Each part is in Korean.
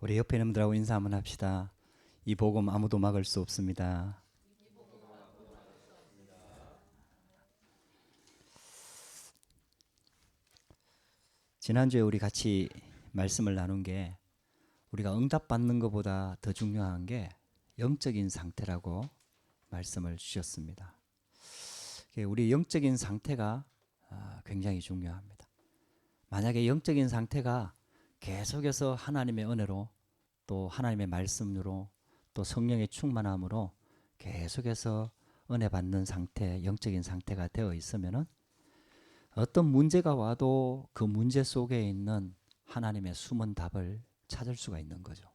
우리 옆에 있는 분들하고 인사 한번 합시다. 이 복음 아무도 막을 수 없습니다. 지난주에 우리 같이 말씀을 나눈 게 우리가 응답받는 것보다 더 중요한 게 영적인 상태라고 말씀을 주셨습니다. 우리 영적인 상태가 굉장히 중요합니다. 만약에 영적인 상태가 계속해서 하나님의 은혜로 또 하나님의 말씀으로 또 성령의 충만함으로 계속해서 은혜 받는 상태, 영적인 상태가 되어 있으면은 어떤 문제가 와도 그 문제 속에 있는 하나님의 숨은 답을 찾을 수가 있는 거죠.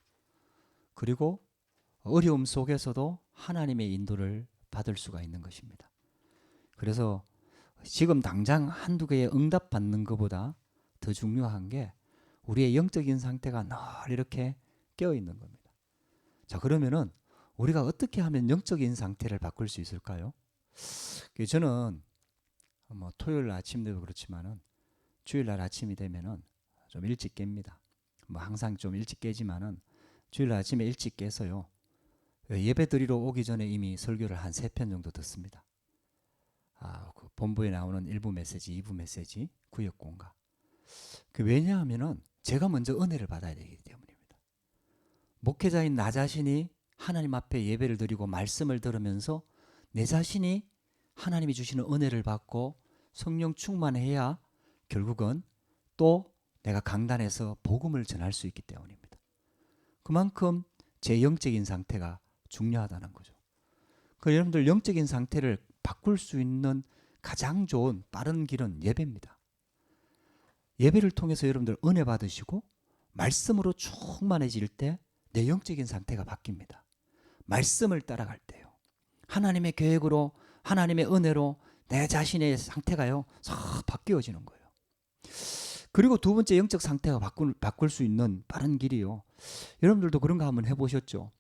그리고 어려움 속에서도 하나님의 인도를 받을 수가 있는 것입니다. 그래서 지금 당장 한두 개의 응답 받는 것보다 더 중요한 게 우리의 영적인 상태가 늘 이렇게 깨어 있는 겁니다. 자, 그러면은 우리가 어떻게 하면 영적인 상태를 바꿀 수 있을까요? 저는 토요일 아침도 그렇지만은 주일날 아침이 되면은 좀 일찍 깹니다. 항상 좀 일찍 깨지만은 주일날 아침에 일찍 깨서요. 예배 드리러 오기 전에 이미 설교를 한 3편 정도 듣습니다. 그 본부에 나오는 1부 메시지, 2부 메시지, 구역공가. 왜냐하면은 제가 먼저 은혜를 받아야 되기 때문입니다. 목회자인 나 자신이 하나님 앞에 예배를 드리고 말씀을 들으면서 내 자신이 하나님이 주시는 은혜를 받고 성령 충만해야 결국은 또 내가 강단에서 복음을 전할 수 있기 때문입니다. 그만큼 제 영적인 상태가 중요하다는 거죠. 여러분들 영적인 상태를 바꿀 수 있는 가장 좋은 빠른 길은 예배입니다. 예배를 통해서 여러분들 은혜 받으시고 말씀으로 충만해질 때 내 영적인 상태가 바뀝니다. 말씀을 따라갈 때요. 하나님의 계획으로 하나님의 은혜로 내 자신의 상태가요 싹 바뀌어지는 거예요. 그리고 두 번째 영적 상태가 바꿀 수 있는 빠른 길이요. 여러분들도 그런 거 한번 해보셨죠?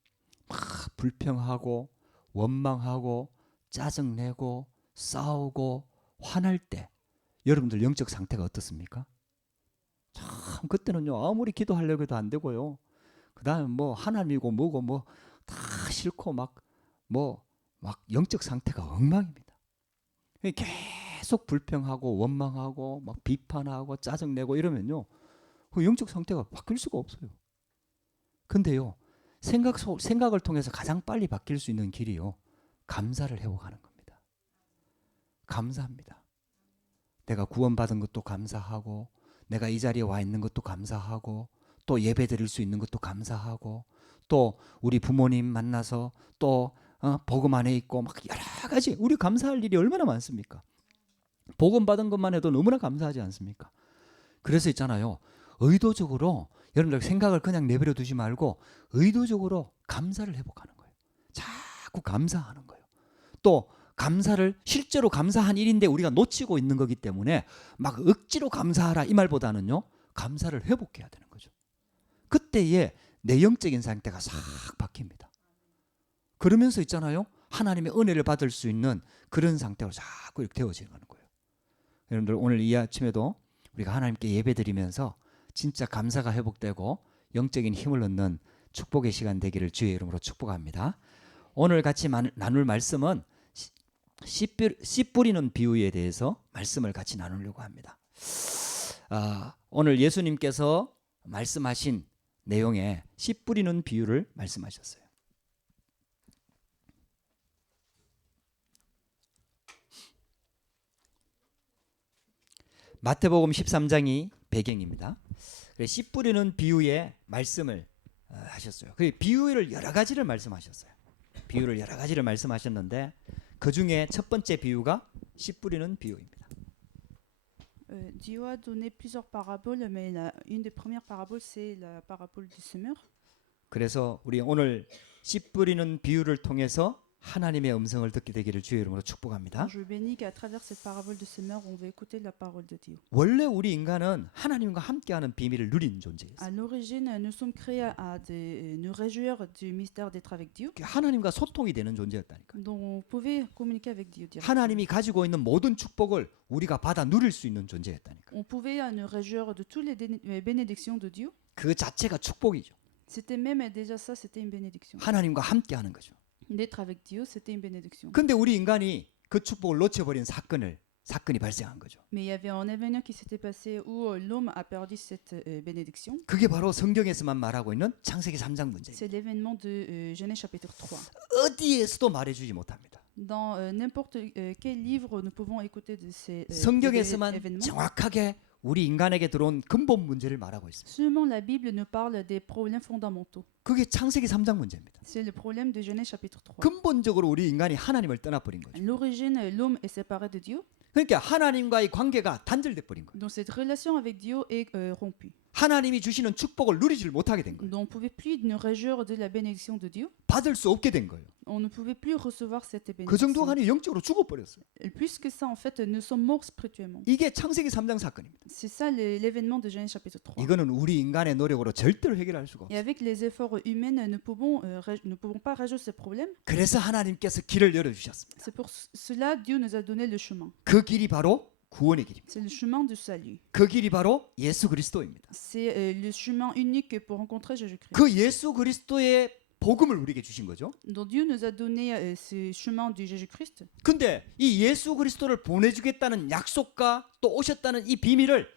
막 불평하고 원망하고 짜증내고 싸우고 화날 때 여러분들 영적 상태가 어떻습니까? 참 그때는요 아무리 기도하려고 해도 안 되고요. 그 다음에 하나님이고 뭐고 다 싫고 막 영적 상태가 엉망입니다. 계속 불평하고 원망하고 막 비판하고 짜증내고 이러면요 그 영적 상태가 바뀔 수가 없어요. 근데요 생각을 통해서 가장 빨리 바뀔 수 있는 길이요 감사를 회복하는 겁니다. 감사합니다. 내가 구원받은 것도 감사하고 내가 이 자리에 와 있는 것도 감사하고 또 예배 드릴 수 있는 것도 감사하고 또 우리 부모님 만나서 또 복음 안에 있고 막 여러 가지 우리 감사할 일이 얼마나 많습니까? 복음 받은 것만 해도 너무나 감사하지 않습니까? 그래서 있잖아요. 의도적으로 여러분들 생각을 그냥 내버려 두지 말고 의도적으로 감사를 회복하는 거예요. 자꾸 감사하는 거예요. 또 감사를 실제로 감사한 일인데 우리가 놓치고 있는 거기 때문에 막 억지로 감사하라 이 말보다는요. 감사를 회복해야 되는 거죠. 그때에 내 영적인 상태가 싹 바뀝니다. 그러면서 있잖아요. 하나님의 은혜를 받을 수 있는 그런 상태로 자꾸 이렇게 되어지는 거예요. 여러분들 오늘 이 아침에도 우리가 하나님께 예배드리면서 진짜 감사가 회복되고 영적인 힘을 얻는 축복의 시간 되기를 주의 이름으로 축복합니다. 오늘 같이 나눌 말씀은 씨 뿌리는 비유에 대해서 말씀을 같이 나누려고 합니다. 오늘 예수님께서 말씀하신 내용에 씨 뿌리는 비유를 말씀하셨어요. 마태복음 13장이 배경입니다. 씨 뿌리는 비유의 말씀을 하셨어요. 그 비유를 여러 가지를 말씀하셨어요. 비유를 여러 가지를 말씀하셨는데 그 중에 첫 번째 비유가 씨 뿌리는 비유입니다. Dieu a donné plusieurs paraboles, mais une des premières paraboles, c'est la parabole du semeur. 그래서 우리 오늘 씨 뿌리는 비유를 통해서 하나님의 음성을 듣게 되기를 주의 이름으로 축복합니다. Je bénis qu'à travers cette parabole du semeur, on va écouter la parole de Dieu. 원래 우리 인간은 하나님과 함께하는 비밀을 누린 존재였어요. À l'origine, nous sommes créés à nous réjouir du mystère d'être avec Dieu. 하나님과 소통이 되는 존재였다니까. Donc on pouvait communiquer avec Dieu directement. 하나님이 가지고 있는 모든 축복을 우리가 받아 누릴 수 있는 존재였다니까. On pouvait nous réjouir de toutes les bénédictions de Dieu. 그 자체가 축복이죠. C'était même déjà ça, c'était une bénédiction. 하나님과 함께 하는 거죠. D'être avec Dieu, c'était une bénédiction. 근데 우리 인간이 그 축복을 놓쳐버린 사건이 발생한 거죠. Mais il y avait un événement qui s'était passé où l'homme a perdu cette bénédiction. 그게 바로 성경에서만 말하고 있는 창세기 3장 문제입니다. C'est l'événement de Genèse chapitre 3. 어디에서도 말해주지 못합니다. Dans n'importe quel livre nous pouvons écouter de ces 성경에서만 événements. 정확하게 우리 인간에게 들어온 근본 문제를 말하고 있습니다. Seulement la Bible nous parle des problèmes fondamentaux. 그게 창세기 3장 문제입니다. C'est le problème de Genèse chapitre 3. 근본적으로 우리 인간이 하나님을 떠나버린 거죠. L'origine, l'homme est séparé de Dieu. 그러니까 하나님과의 관계가 단절돼 버린 거예요. Donc cette relation avec Dieu est rompue. 하나님이 주시는 축복을 누리지를 못하게 된 거예요. Donc on ne pouvait plus nous réjouir de la bénédiction de Dieu. 받을 수 없게 된 거예요. On ne pouvait plus recevoir cette 그 bénédiction. 정도가 아니라 영적으로 죽어버렸어요. Et plus que ça, en fait, nous sommes morts spirituellement. 이게 창세기 3장 사건입니다. C'est ça l'événement de Genèse chapitre 3. 이거는 우리 인간의 노력으로 절대로 해결할 수가 Et 없어요. avec les efforts humains, nous ne pouvons pas résoudre ce problème. 그래서 하나님께서 길을 열어주셨습니다. C'est pour cela Dieu nous a donné le chemin. 그 길이 바로 구원의 길입니다. C'est le chemin du salut. 그 길이 바로 예수 그리스도입니다. C'est le chemin unique pour rencontrer Jésus-Christ. 그 예수 그리스도의 복음을 우리에게 주신 거죠. Donc Dieu nous a donné ce chemin du Jésus-Christ. 근데 이 예수 그리스도를 보내주겠다는 약속과 또 오셨다는 이 비밀을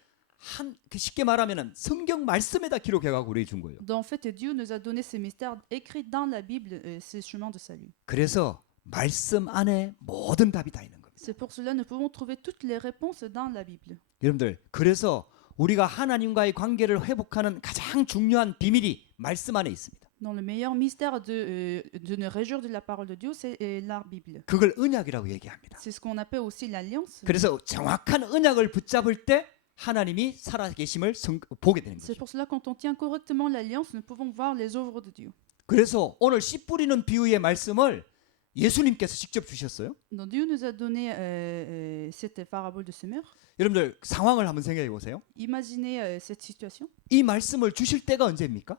쉽게 말하면은 성경 말씀에다 기록해가고 우리에게 준 거예요. Donc en fait, Dieu nous a donné ce mystère écrit dans la Bible, ce chemin de salut. 그래서 말씀 안에 모든 답이 다 있는 겁니다. C'est pour cela que nous pouvons trouver toutes les réponses dans la Bible. 여러분들, 그래서 우리가 하나님과의 관계를 회복하는 가장 중요한 비밀이 말씀 안에 있습니다. Donc le meilleur mystère de nous réjouir de la parole de Dieu, c'est la Bible. 그걸 언약이라고 얘기합니다. C'est ce qu'on appelle aussi l'alliance. 그래서 정확한 언약을 붙잡을 때 하나님이 살아계심을 보게 되는 C'est 거죠. pour cela que quand on tient correctement l'alliance, nous pouvons voir les œuvres de Dieu. 그래서 오늘 씨 뿌리는 비유의 말씀을 예수님께서 직접 주셨어요. Donc Dieu nous a donné cette parabole de semeur. 여러분들 상황을 한번 생각해 보세요. Imaginez cette situation. 이 말씀을 주실 때가 언제입니까?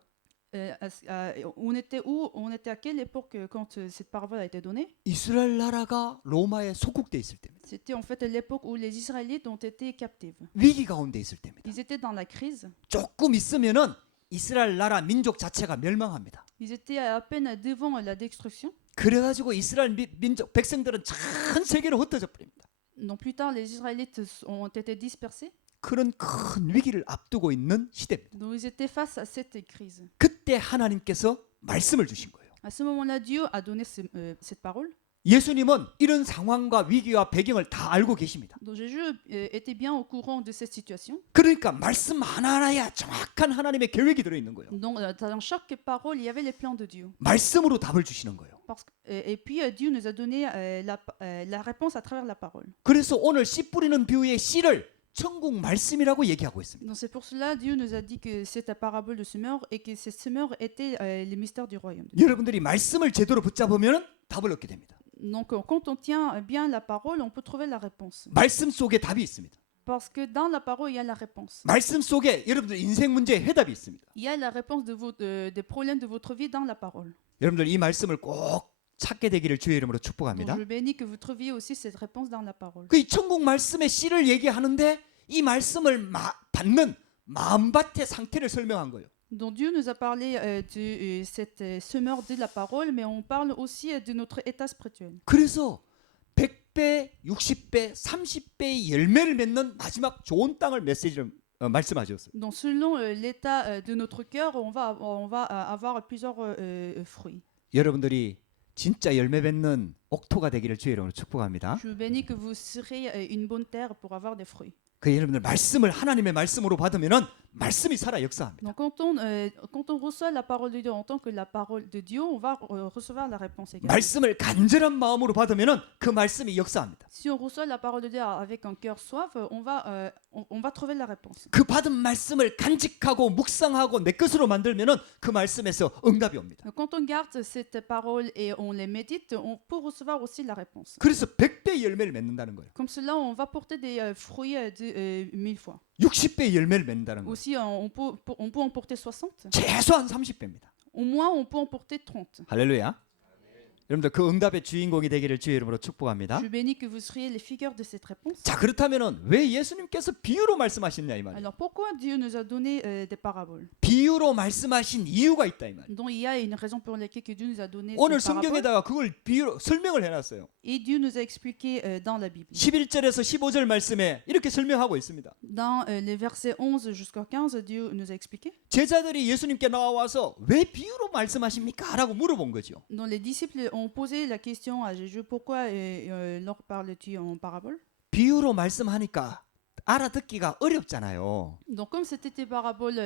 On était où? On était à quelle époque quand cette parabole a été donnée? 이스라엘 나라가 로마에 속국돼 있을 때입니다. C'était en fait l'époque où les Israélites ont été captifs. 위기 가운데 있을 때입니다. Ils étaient dans la crise. 조금 있으면은 이스라엘 나라 민족 자체가 멸망합니다. Ils étaient à peine devant la destruction. 그래가지고 이스라엘 민족 백성들은 전 세계로 흩어져 버립니다. Donc plus tard, les Israélites ont été dispersés. 그런 큰 위기를 앞두고 있는 시대입니다. Donc ils étaient face à cette crise. 그때 하나님께서 말씀을 주신 거예요. À ce moment-là, Dieu a donné cette parole. 예수님은 이런 상황과 위기와 배경을 다 알고 계십니다. Donc Jésus était bien au courant de cette situation. 그러니까 말씀 하나하나에 정확한 하나님의 계획이 들어있는 거예요. Donc dans chaque parole, il y avait les plans de Dieu. 말씀으로 답을 주시는 거예요. Et puis Dieu nous a donné la réponse à travers la parole. 그래서 오늘 씨 뿌리는 비유의 씨를 천국 말씀이라고 얘기하고 있습니다. Donc c'est pour cela Dieu nous a dit que cette parabole de semeur et que cette semeur était le mystère du royaume. 여러분들이 말씀을 제대로 붙잡으면 답을 얻게 됩니다. Donc quand on tient bien la parole, on peut trouver la réponse. 말씀 속에 답이 있습니다. Parce que dans la parole, il y a la réponse. 말씀 속에 여러분들 인생 문제의 해답이 있습니다. Il y a la réponse des problèmes de votre vie dans la parole. 여러분들 이 말씀을 꼭 찾게 되기를 주의 이름으로 Donc 축복합니다. je bénis que vous trouviez aussi cette réponse dans la parole. 그 이 천국 말씀의 씨를 얘기하는데 이 말씀을 받는 마음밭의 상태를 설명한 거예요. Donc Dieu nous a parlé de cette semeur de la parole, mais on parle aussi de notre état spirituel. 그래서 100배, 60배, 30배의 열매를 맺는 마지막 좋은 땅을 메시지를 말씀하셨어요. Donc selon l'état de notre cœur, on va avoir plusieurs fruits. 여러분들이 진짜 열매 맺는 옥토가 되기를 주의 이름으로 축복합니다. Je bénis que vous serez une bonne terre pour avoir des fruits. 그 여러분들 말씀을 하나님의 말씀으로 받으면은 말씀이 살아 역사합니다. Donc quand on reçoit la parole de Dieu en tant que la parole de Dieu, on va recevoir la réponse également. 말씀을 간절한 마음으로 받으면은 그 말씀이 역사합니다. Si on reçoit la parole de Dieu avec un cœur soif, on va trouver la réponse. 그 받은 말씀을 간직하고 묵상하고 내 것으로 만들면은 그 말씀에서 응답이 옵니다. Quand on garde cette parole et on les médite, on peut recevoir aussi la réponse. 그래서 100배 열매를 맺는다는 거예요. Comme cela, on va porter des fruits de 1000 fois. 60배 열매를 맺는다는 거예요. Aussi, on peut en porter 60. 최소한 30배입니다. Au moins, on peut en porter 30. 할렐루야. 여러분들 그 응답의 주인공이 되기를 주의 이름으로 축복합니다. Je bénis que vous seriez les figures de cette réponse. 자, 그렇다면은 왜 예수님께서 비유로 말씀하셨냐 이 말이에요. Alors pourquoi Dieu nous a donné des paraboles? 비유로 말씀하신 이유가 있다 이 말이에요. Donc il y a une raison pour laquelle que Dieu nous a donné 오늘 ces paraboles. 성경에다가 그걸 비유로 설명을 해놨어요. Et Dieu nous a expliqué dans la Bible. 11절에서 15절 말씀에 이렇게 설명하고 있습니다. Dans les versets 11 jusqu'à 15, Dieu nous a expliqué. 제자들이 예수님께 나와서 왜 비유로 말씀하십니까? 라고 물어본 거죠. Donc les disciples ont posé la question à Jésus, pourquoi leur parles-tu en parabole? 비유로 말씀하니까 알아듣기가 어렵잖아요. Donc comme c'était des paraboles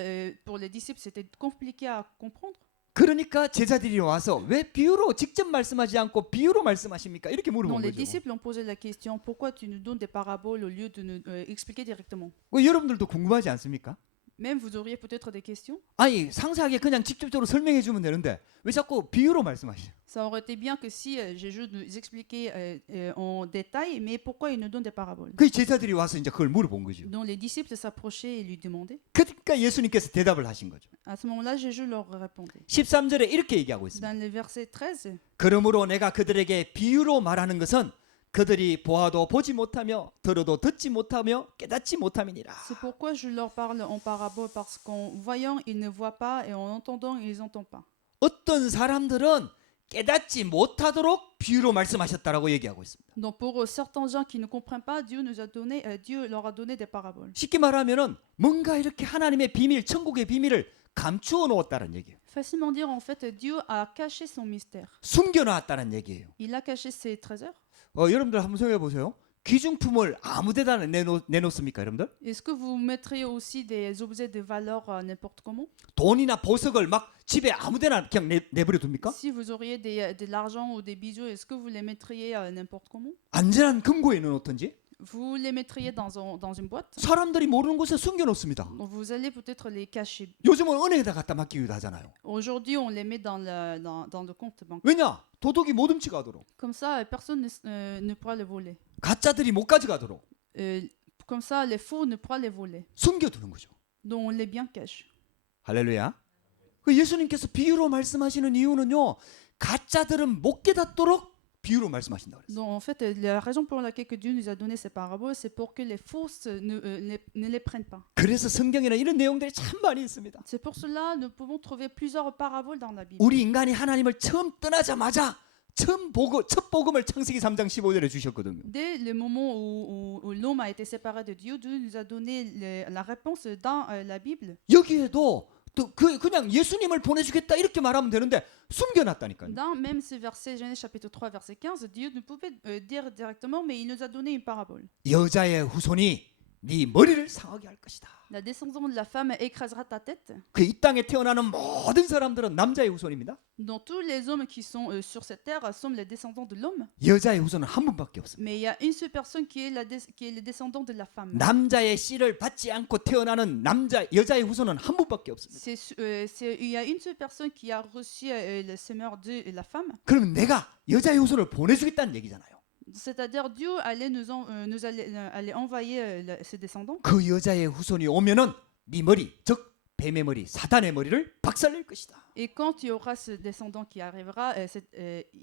pour les disciples, c'était compliqué à comprendre. 그러니까 제자들이 와서 왜 비유로 직접 말씀하지 않고 비유로 말씀하십니까? 이렇게 Donc 물어본 les 거죠. disciples ont posé la question, pourquoi tu nous donnes des paraboles au lieu de nous expliquer directement? 여러분들도 궁금하지 않습니까? Même vous auriez peut-être des questions. 아니 상세하게 그냥 직접적으로 설명해 주면 되는데 왜 자꾸 비유로 말씀하시죠? Ça aurait été bien que si Jésus nous expliquait en détail, mais pourquoi il nous donne des paraboles? 그 제자들이 와서 이제 그걸 물어본 거죠. Donc les disciples s'approchaient et lui demandaient. 그러니까 예수님께서 대답을 하신 거죠. À ce moment-là, Jésus leur répondait. 13절에 이렇게 얘기하고 있습니다. Dans le verset 13, 그러므로 내가 그들에게 비유로 말하는 것은 그들이 보아도 보지 못하며 들어도 듣지 못하며 깨닫지 못함이니라. c'est pourquoi je leur parle en parabole, parce qu'en voyant, ils ne voient pas, et en entendant, ils n'entendent pas. 어떤 사람들은 깨닫지 못하도록 비유로 말씀하셨다라고 얘기하고 있습니다. Donc pour certains gens qui ne comprennent pas, Dieu leur a donné des paraboles. 쉽게 말하면은 뭔가 이렇게 하나님의 비밀, 천국의 비밀을 감추어 놓았다는 얘기예요. Facilement dire, en fait, Dieu a caché son mystère. 숨겨 놨다는 얘기예요. Il a caché ses trésors. 여러분들 한번 생각해 보세요. 귀중품을 아무데나 내놓습니까, 여러분들? Est-ce que vous mettriez aussi des objets de valeur n'importe comment? 돈이나 보석을 막 집에 아무데나 그냥 내버려 둡니까? Si vous auriez de l'argent ou des bijoux, est-ce que vous les mettriez n'importe comment? 안전한 금고에 넣어놓든지 Vous les mettriez dans une boîte? 사람들이 모르는 곳에 숨겨놓습니다. Donc vous allez peut-être les cacher. 요즘은 은행에다 갖다 맡기기도 하잖아요. Aujourd'hui, on les met dans le compte bancaire. 왜냐? 도둑이 못 훔치가도록, Comme ça, personne ne pourra les voler. 가짜들이 못 가져가도록 Comme ça, les faux ne pourront les voler. 숨겨두는 거죠. Donc on les bien cache. 할렐루야. 그 예수님께서 비유로 말씀하시는 이유는요, 가짜들은 못 깨닫도록 비유로 말씀하신다 그랬어요. Donc en fait, la raison pour laquelle que Dieu nous a donné ces paraboles, c'est pour que les fausses ne les prennent pas. 그래서 성경에는 이런 내용들이 참 많이 있습니다. C'est pour cela nous pouvons trouver plusieurs paraboles dans la Bible. 우리 인간이 하나님을 처음 떠나자마자 첫 복음을 창세기 3장 15절에 주셨거든요. Dès le moment où l'homme a été séparé de Dieu, Dieu nous a donné la réponse dans la Bible. 여기에도 또 그냥 예수님을 보내주겠다 이렇게 말하면 되는데 숨겨놨다니까요. Dans même ce verset, Genèse chapitre 3, verset 15, Dieu ne pouvait dire directement, mais il nous a donné une parabole. 여자의 후손이 네 머리를 상하게 할 것이다. La descendante de la femme écrasera ta tête. 그 이 땅에 태어나는 모든 사람들은 남자의 후손입니다. Donc tous les hommes qui sont sur cette terre sont les descendants de l'homme. 여자의 후손은 한 분밖에 없습니다. Mais il y a une seule personne qui est le descendant de la femme. 남자의 씨를 받지 않고 태어나는 여자의 후손은 한 분밖에 없습니다. Il y a une seule personne qui a reçu le semeur de la femme. 그러면 내가 여자의 후손을 보내주겠다는 얘기잖아요. C'est-à-dire Dieu allait envoyer ses descendants. 그 여자의 후손이 오면은 네 머리, 즉 뱀의 머리, 사단의 머리를 박살낼 것이다. Et quand il y aura ce descendant qui arrivera,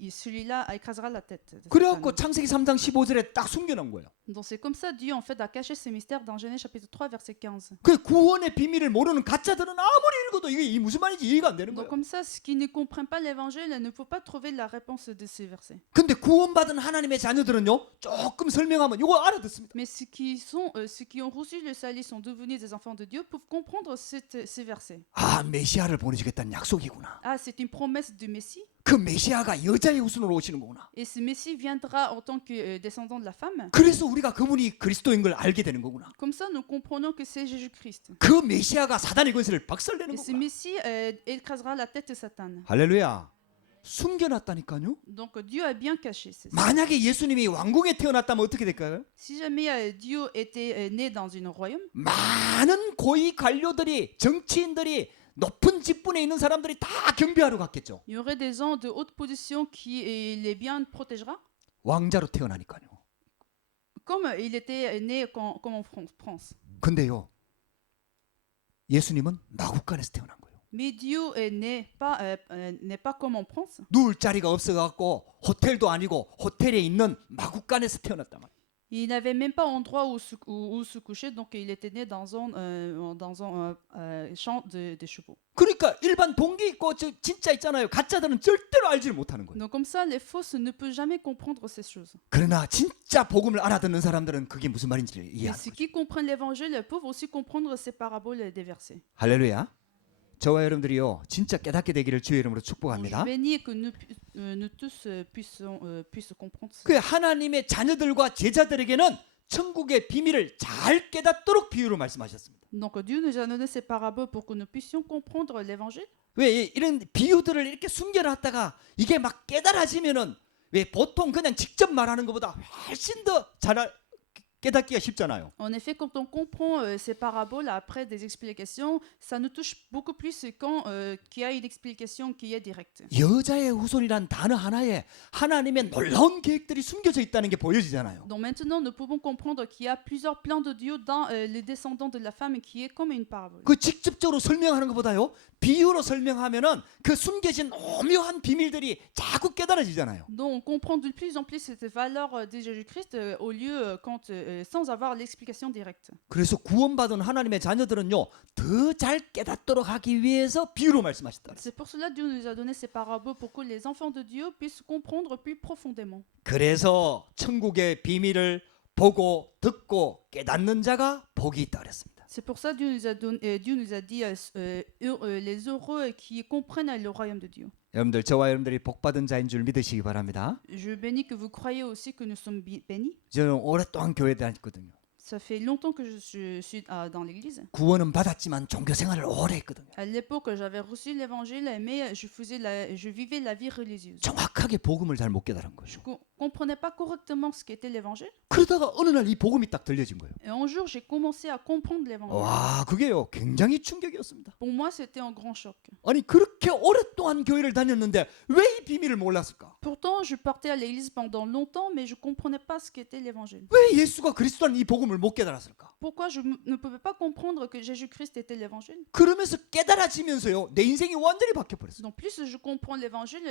celui-là écrasera la tête. de 그래갖고 Satan. 창세기 3장 15절에 딱 숨겨놓은 거예요. Donc c'est comme ça Dieu en fait a caché ce mystère dans Genèse chapitre 3 verset 15. 그 구원의 비밀을 모르는 가짜들은 아무리 읽어도 이게 무슨 말인지 이해가 안 되는 Donc 거예요. comme ça, ceux qui ne comprennent pas l'évangile ne peuvent pas trouver la réponse de ces versets. 근데 구원받은 하나님의 자녀들은요, 조금 설명하면 이거 알아듣습니다. Mais ceux qui ont reçu le salut sont devenus des enfants de Dieu peuvent comprendre ces versets. 아, 메시아를 보내주겠다는 약속이구나. Ah, c'est une promesse du Messie. 그 메시아가 여자의 후손으로 오시는 거구나. Et ce Messie viendra en tant que descendant de la femme. 그래서 우리가 그분이 그리스도인 걸 알게 되는 거구나. Comme ça, nous comprenons que c'est Jésus-Christ. 그 메시아가 사단의 권세를 박살내는 Et ce 거구나. Messie écrasera la tête de Satan. 할렐루야. 숨겨놨다니까요. Donc Dieu a bien caché ça. 만약에 예수님이 왕궁에 태어났다면 어떻게 될까요? Si jamais Dieu était né dans un royaume, 많은 고위 관료들이, 정치인들이, 높은 직분에 있는 사람들이 다 경배하러 갔겠죠. il y aurait des gens de haute position qui les bien protégera. 왕자로 태어나니까요. Comme il était né comme en France. 근데요, 예수님은 마국간에서 태어난 거예요. Mais Dieu n'est pas comme on pense. 누울 자리가 없어갖고 호텔도 아니고 호텔에 있는 마구간에서 태어났단 말이에요. Il n'avait même pas endroit où se coucher, donc il était né dans un champ de chevaux. 그러니까 일반 동기 있고 저 진짜 있잖아요. 가짜들은 절대로 알지를 못하는 거예요. Donc comme ça, les fausses ne peuvent jamais comprendre ces choses. 그러나 진짜 복음을 알아듣는 사람들은 그게 무슨 말인지를 Mais 이해하는 ceux 거예요. qui comprennent l'évangile peuvent aussi comprendre ces paraboles des versets. 할렐루야. 저와 여러분들이요 진짜 깨닫게 되기를 주의 이름으로 Donc, je 축복합니다. bénis que nous tous puissent comprendre ça. 그 하나님의 자녀들과 제자들에게는 천국의 비밀을 잘 깨닫도록 비유로 말씀하셨습니다. Donc Dieu nous a donné ces paraboles pour que nous puissions comprendre l'évangile. 왜 이런 비유들을 이렇게 숨겨놨다가 이게 막 깨달아지면은 왜 보통 그냥 직접 말하는 것보다 훨씬 더 잘 깨닫기가 쉽잖아요. En effet, quand on comprend ces paraboles après des explications, ça nous touche beaucoup plus quand qu'il y a une explication qui est directe. 여자의 후손이란 단어 하나에 하나님의 놀라운 계획들이 숨겨져 있다는 게 보여지잖아요. Donc maintenant, nous pouvons comprendre qu'il y a plusieurs plans de Dieu dans les descendants de la femme qui est comme une parabole. 그 직접적으로 설명하는 것보다요 비유로 설명하면은 그 숨겨진 오묘한 비밀들이 자꾸 깨달아지잖아요. Donc on comprend de plus en plus cette valeur de Jésus-Christ au lieu sans avoir l'explication directe. 그래서 구원받은 하나님의 자녀들은요 더 잘 깨닫도록 하기 위해서 비유로 말씀하셨다. C'est pour cela que Dieu nous a donné ces paraboles pour que les enfants de Dieu puissent comprendre plus profondément. 그래서 천국의 비밀을 보고 듣고 깨닫는 자가 복이 있다 그랬습니다. C'est pour ça que Dieu nous a dit les heureux qui comprennent le royaume de Dieu. 여러분들 저와 여러분들이 복받은 자인 줄 믿으시기 바랍니다. Je bénis que vous croyez aussi que nous sommes bénis. 저는 오랫동안 교회 다녔거든요. Ça fait longtemps que je suis dans l'église. 구원은 받았지만 종교 생활을 오래 했거든요. À l'époque, j'avais reçu l'évangile, mais je vivais la vie religieuse. 정확하게 복음을 잘 못 깨달은 거예요. Je comprenais pas correctement ce qu'était l'évangile. 그러다가 어느 날 이 복음이 딱 들려진 거예요. Et un jour, j'ai commencé à comprendre l'évangile. 와, 그게요 굉장히 충격이었습니다. Pour moi, c'était un grand choc. 아니 그렇게 오랫동안 교회를 다녔는데 왜 이 비밀을 몰랐을까? Pourtant, je partais à l'église pendant longtemps, mais je comprenais pas ce qu'était l'évangile. 왜 예수가 그리스도라는 이 복음을 못 깨달았을까? Pourquoi je ne pouvais pas comprendre que Jésus-Christ était l'évangile? 그러면서 깨달아지면서요 내 인생이 완전히 바뀌어버렸어요. Donc plus je comprends l'évangile,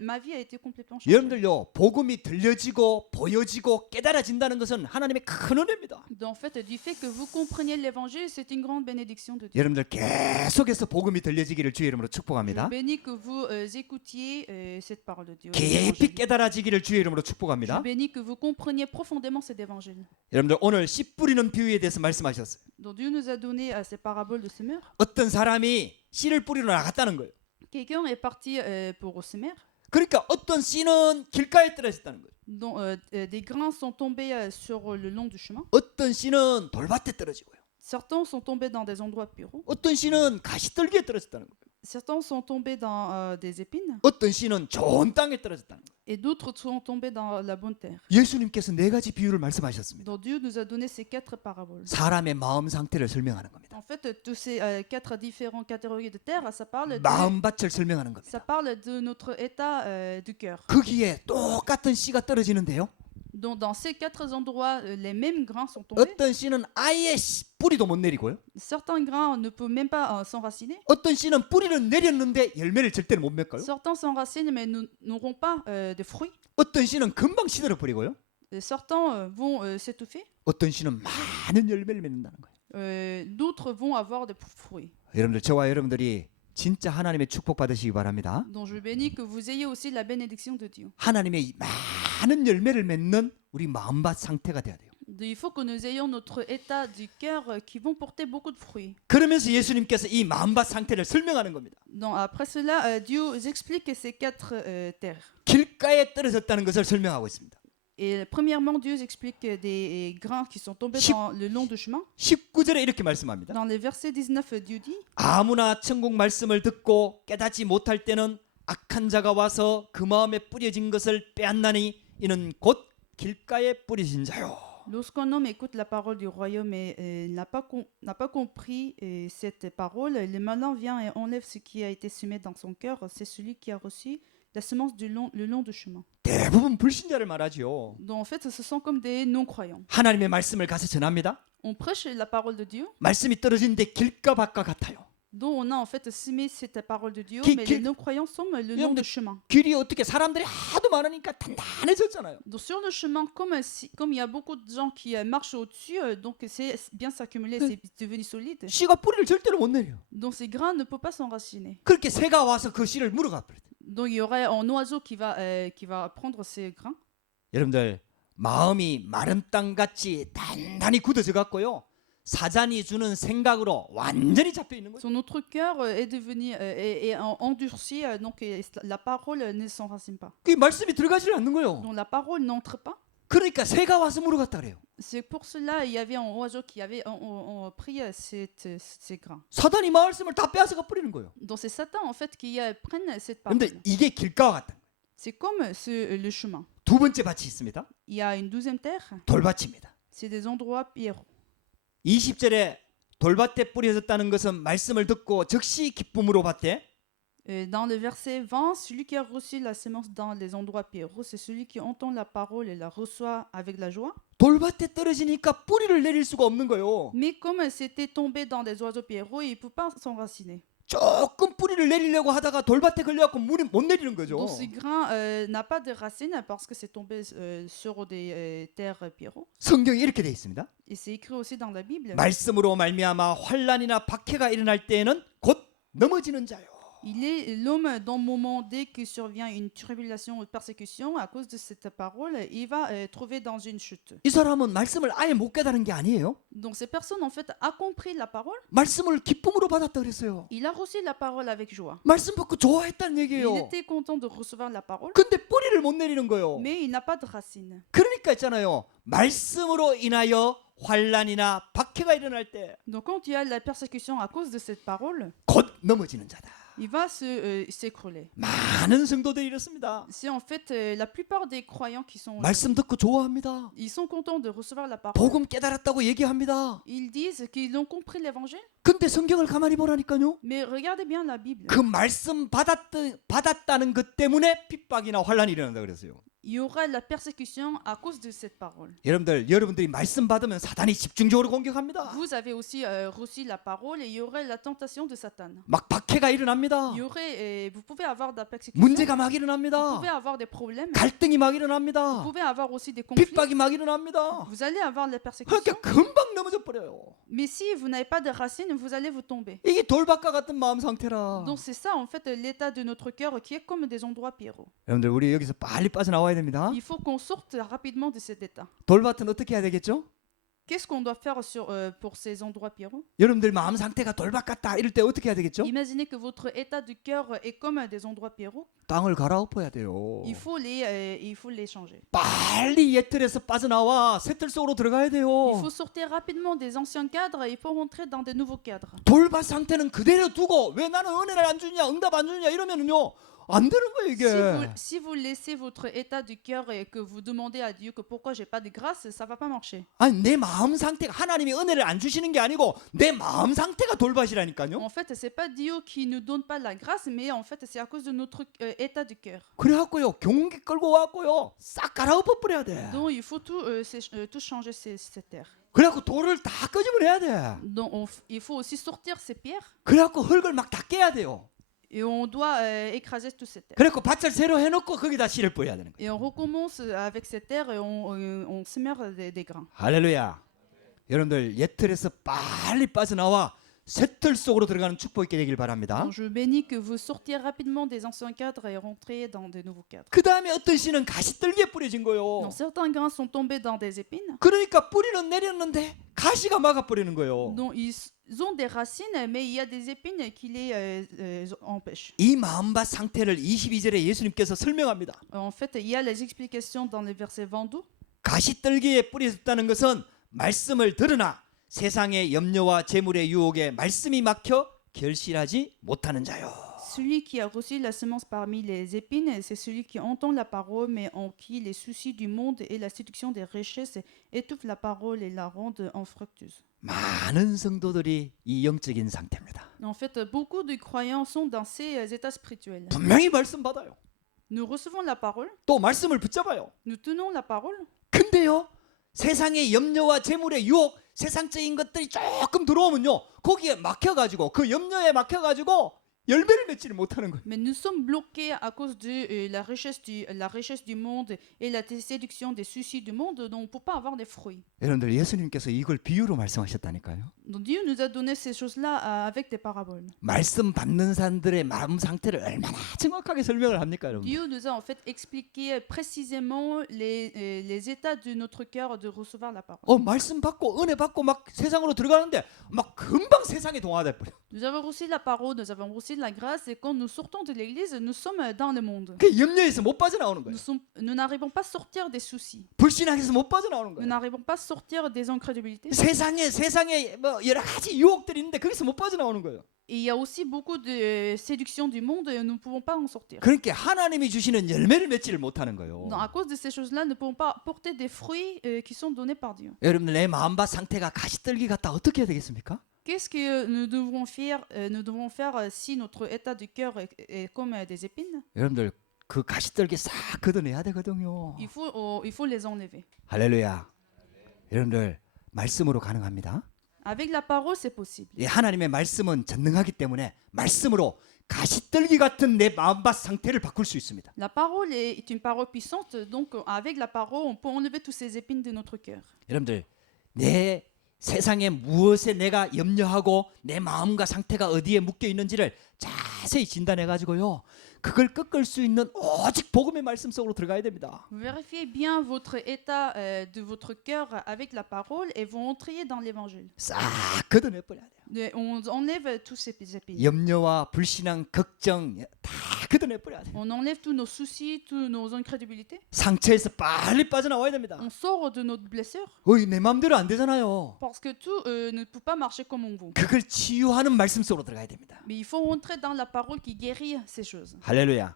ma vie a été complètement changée. 여러분들요 복음이 들려지고 보여지고 깨달아진다는 것은 하나님의 큰 은혜입니다. Donc, en fait, du fait que vous compreniez l'évangile, c'est une grande bénédiction de Dieu. 여러분들 계속해서 복음이 들려지기를 주의 이름으로 Je 축복합니다. bénis que vous écoutiez cette parole de Dieu. 깊이 l'évangile. 깨달아지기를 주의 이름으로 Je 축복합니다. bénis que vous compreniez profondément cet évangile. 여러분들 오늘 씨 뿌리는 비유에 대해서 말씀하셨어요. Donc Dieu nous a donné ces paraboles de semeur. 어떤 사람이 씨를 뿌리러 나갔다는 거예요. Quelqu'un est parti pour semer. 그러니까 어떤 씨는 길가에 떨어졌다는 거예요. Donc des grains sont tombés sur le long du chemin. 어떤 씨는 돌밭에 떨어지고요. Certains sont tombés dans des endroits puraux. 어떤 씨는 가시떨기에 떨어졌다는 거예요. Certains sont tombés dans des épines. 어떤 씨는 좋은 땅에 떨어졌다는 거예요. Et d'autres sont tombés dans la bonne terre. 예수님께서 네 가지 비유를 말씀하셨습니다. Donc Dieu nous a donné ces 4 paraboles. 사람의 마음 상태를 설명하는 겁니다. En fait, tous ces 4 différentes catégories de terre, ça parle 마음밭을 설명하는 겁니다. ça parle de notre état du cœur. 거기에 똑같은 씨가 떨어지는데요. Donc dans ces 4 endroits, les mêmes grains sont tombés. 어떤 씨는 아예 뿌리도 못 내리고요. Certains grains ne peuvent même pas s'enraciner. 어떤 씨는 뿌리를 내렸는데 열매를 절대로 못 맺고요. Certains s'enracinent mais n'auront pas de fruits. 어떤 씨는 금방 시들어 버리고요. Certains vont s'étouffer. 어떤 씨는 많은 열매를 맺는다는 거예요. D'autres vont avoir des fruits. 여러분들 저와 여러분들이 진짜 하나님의 축복 받으시기 바랍니다. Donc je bénis que vous ayez aussi la bénédiction de Dieu. 하나님의 많은 열매를 맺는 우리 마음밭 상태가 돼야 돼요. Il faut que nous ayons notre état du cœur qui vont porter beaucoup de fruits. 그러면서 예수님께서 이 마음밭 상태를 설명하는 겁니다. Donc après cela, Dieu explique ces 4 terres. 길가에 떨어졌다는 것을 설명하고 있습니다. Et premièrement, Dieu explique des grains qui sont tombés dans le long du chemin. 19절에 이렇게 말씀합니다. Dans le verset 19, Dieu dit 아무나 천국 말씀을 듣고 깨닫지 못할 때는 악한 자가 와서 그 마음에 뿌려진 것을 빼앗나니 이는 곧 길가에 뿌려진 자요. Lorsqu'un homme écoute la parole du royaume et n'a pas compris cette parole, le malin vient et enlève ce qui a été semé dans son cœur. C'est celui qui a reçu la semence le long du chemin. 대부분 불신자를 말하죠. Donc en fait, ce sont comme des non-croyants. 하나님의 말씀을 가서 전합니다. On prêche la parole de Dieu. 말씀이 떨어지는데 길가 밖과 같아요. dont on a en fait semé cette parole de Dieu, Qui- mais qui- les non-croyants sont le long 여러분들, du chemin. 길이 어떻게 사람들이 하도 많으니까 단단해졌잖아요. Donc sur le chemin, comme il y a beaucoup de gens qui marchent au-dessus, donc c'est bien s'accumuler, c'est devenu solide. 씨가 뿌리를 절대로 못 내려. Donc ces grains ne peuvent pas s'enraciner. 그렇게 새가 와서 그 씨를 물어가 버려. Donc il y aurait un oiseau qui va prendre ces grains. 여러분들 마음이 마른 땅같이 단단히 굳어져 갖고요. 사잔이 주는 생각으로 완전히 잡혀 있는 거죠. Son notre cœur est devenu endurci, donc la parole ne s'enracine pas. 그 말씀이 들어가지 않는 거예요. Donc la parole n'entre pas. 그러니까 새가 와서 물어갔다 그래요. C'est pour cela il y avait un oiseau qui avait pris ces grains. 사단이 말씀을 다 빼앗아가 뿌리는 거예요. Donc c'est Satan en fait qui prenne cette parole. 근데 이게 길가와 같다. C'est comme le chemin. 두 번째 밭이 있습니다. Il y a une deuxième terre, 돌밭입니다. c'est des endroits pierreux. 20절에 돌밭에 뿌려졌다는 것은 말씀을 듣고 즉시 기쁨으로 받되 Dans le verset 20, celui qui a reçu la sémence dans les endroits pierreux, c'est celui qui entend la parole et la reçoit avec la joie. 돌밭에 떨어지니까 뿌리를 내릴 수가 없는 거예요. Mais comme c'était tombé dans des oiseaux pierreux, il ne peut pas s'enraciner. 조금 뿌리를 내리려고 하다가 돌밭에 걸려갖고 물이 못 내리는 거죠. Donc ce grain n'a pas de racines parce que c'est tombé sur des terres pierreux. 성경에 이렇게 돼 있습니다. Et c'est écrit aussi dans la Bible. 말씀으로 말미암아 환난이나 박해가 일어날 때에는 곧 넘어지는 자요. Il est l'homme dans le moment dès que survient une tribulation ou persécution à cause de cette parole, il va trouver dans une chute. 이 사람은 말씀을 아예 못 깨달은 게 아니에요. Donc ces personnes en fait a compris la parole, 말씀을 기쁨으로 받았다 그랬어요. il a reçu la parole avec joie. 말씀 받고 좋아했다는 Il 얘기예요. était content de recevoir la parole, 근데 뿌리를 못 내리는 거예요. mais il n'a pas de racines. 그러니까 있잖아요. 말씀으로 인하여 환난이나 박해가 일어날 때 곧 Donc quand il y a la persécution à cause de cette parole, 넘어지는 자다. il va s'écrouler. 많은 성도들이 이렇습니다. C'est en fait la plupart des croyants qui sont 말씀 듣고 좋아합니다. ils sont contents de recevoir la parole. 복음 깨달았다고 얘기합니다. Ils disent qu'ils ont compris l'évangile, 근데 성경을 가만히 보라니까요. mais regardez bien la Bible. 그 말씀 받았다는 것 때문에 핍박이나 환란이 일어난다 그랬어요. Il y aura la persécution à cause de cette parole. 여러분들이 말씀 받으면 사단이 집중적으로 공격합니다. Vous avez aussi reçu la parole et il y aurait la tentation de Satan. 막 박해가 일어납니다. Il y aurait, vous pouvez avoir de la persécution, 문제가 막 vous 일어납니다. pouvez avoir des problèmes, 갈등이 막 vous 일어납니다. pouvez avoir aussi des conflits, 핍박이 막 일어납니다. vous allez avoir la persécution. 그러니까 금방 넘어져 버려요. Mais si vous n'avez pas de racines, vous allez vous tomber. 이게 돌밭과 같은 마음 상태라. Donc c'est ça en fait l'état de notre cœur qui est comme des endroits pierreux. 여러분들 우리 여기서 빨리 빠져나와야 됩니다. Il faut qu'on sorte rapidement de cet état. 돌밭은 어떻게 해야 되겠죠? Qu'est-ce qu'on doit faire pour ces endroits pierreux? 여러분들 마음 상태가 돌밭 같다 이럴 때 어떻게 해야 되겠죠? Imaginez que votre état de cœur est comme des endroits pierreux. 땅을 갈아엎어야 돼요. Il faut les changer. 빨리 옛틀에서 빠져나와 새틀 속으로 들어가야 돼요. Il faut sortir rapidement des anciens cadres et il faut rentrer dans des nouveaux cadres. 돌밭 상태는 그대로 두고 왜 나는 은혜를 안 주냐 응답 안 주냐 이러면은요 안 되는 거예요 이게. Si vous laissez votre état de cœur et que vous demandez à Dieu que pourquoi j'ai pas de grâce, ça va pas marcher. 아니 내 마음 상태가 하나님이 은혜를 안 주시는 게 아니고 내 마음 상태가 돌밭이라니까요. En fait, c'est pas Dieu qui nous donne pas la grâce, mais en fait, c'est à cause de notre état de cœur. 그래갖고요 경운기 끌고 와갖고요 싹 갈아엎어 버려야 돼. Donc il faut tout changer cette terre. 그래갖고 돌을 다 끄집어내야 돼. Donc il faut aussi sortir ces pierres 그래갖고 흙을 막 다 깨야 돼요. et on doit écraser toute cette terre. 그래갖고 밭을 새로 해놓고 거기다 씨를 뿌려야 되는 거예요. Et on recommence avec cette terre et on sème des grains. 할렐루야. 여러분들 옛틀에서 빨리 빠져나와 새틀 속으로 들어가는 축복이 있게 되길 바랍니다. Donc, je bénis que vous sortiez rapidement des anciens cadres et rentriez dans des nouveaux cadres. 그 다음에 어떤 씨는 가시떨기에 뿌려진 거예요. Donc, certains grains sont tombés dans des épines. 그러니까 뿌리는 내렸는데 가시가 막아버리는 거예요. Donc ils ont des racines, mais il y a des épines qui les empêchent. 이 마음밭 상태를 22절에 예수님께서 설명합니다. En fait, il y a les explications dans le verset 22. 가시떨기에 뿌려졌다는 것은 말씀을 들으나 세상의 염려와 재물의 유혹에 말씀이 막혀 결실하지 못하는 자요. Celui qui a reçu la semence parmi les épines, c'est celui qui entend la parole, mais en qui les soucis du monde et la séduction des richesses étouffent la parole et la rendent infructueuse. 많은 성도들이 이 영적인 상태입니다. En fait, beaucoup de croyants sont dans ces états spirituels. 분명히 말씀 받아요. Nous recevons la parole, 또 말씀을 붙잡아요. nous tenons la parole, 근데요 세상의 염려와 재물의 유혹, 세상적인 것들이 조금 들어오면요, 거기에 막혀가지고 그 염려에 막혀가지고 열매를 맺지를 못하는 거예요. Mais nous sommes bloqués à cause de la richesse du monde et la séduction des soucis du monde, donc on ne peut pas avoir des fruits. 여러분들 예수님께서 이걸 비유로 말씀하셨다니까요. Donc Dieu nous a donné ces choses-là avec des paraboles. 말씀 받는 사람들의 마음 상태를 얼마나 정확하게 설명을 합니까, 여러분? Dieu nous a en fait expliqué précisément les états de notre cœur de recevoir la parole. 말씀 받고 은혜 받고 막 세상으로 들어가는데 막 금방 세상에 동화돼 버려. Nous avons reçu la parole, nous avons reçu la grâce, et quand nous sortons de l'église, nous sommes dans le monde. 그 염려에서 못 빠져나오는 거예요. Nous n'arrivons pas à sortir des soucis. 불신앙에서 못 빠져나오는 Nous 거예요. n'arrivons pas à sortir des incrédulités. 세상에 뭐 여러 가지 유혹들이 있는데 거기서 못 빠져나오는 거예요. Et il y a aussi beaucoup de séduction du monde et nous ne pouvons pas en sortir. 그러니까 하나님이 주시는 열매를 맺지를 못하는 거예요. Donc, à cause de ces choses-là, nous ne pouvons pas porter des fruits qui sont donnés par Dieu. 여러분들 내 마음밭 상태가 가시떨기 같다 어떻게 해야 되겠습니까? Qu'est-ce que nous devons faire si notre état de cœur est comme des épines? 여러분들 그 가시떨기 싹 걷어내야 되거든요. Il faut les enlever. 할렐루야. 여러분들 말씀으로 가능합니다. Avec la parole, c'est possible. 이 하나님의 말씀은 전능하기 때문에 말씀으로 가시떨기 같은 내 마음밭 상태를 바꿀 수 있습니다. La parole est une parole puissante, donc avec la parole, on peut enlever toutes ces épines de notre cœur. 여러분들 내 세상에 무엇에 내가 염려하고 내 마음과 상태가 어디에 묶여 있는지를 자세히 진단해 가지고요. 그걸 꺾을 수 있는 오직 복음의 말씀 속으로 들어가야 됩니다. Vérifiez bien votre état de votre cœur avec la parole et vous entriez dans l'évangile. 싹 걷어내 버려야 돼요. On enlève tous ces épines. 염려와 불신앙, 걱정 다 걷어내 버려야 돼요. On enlève tous nos soucis, tous nos incrédulités. 상처에서 빨리 빠져나와야 됩니다. On sort de notre blessure 내 마음대로 안 되잖아요. parce que tout ne peut pas marcher comme on veut. 그걸 치유하는 말씀 속으로 들어가야 됩니다. Mais il faut rentrer dans la parole qui guérit ces choses. 할렐루야.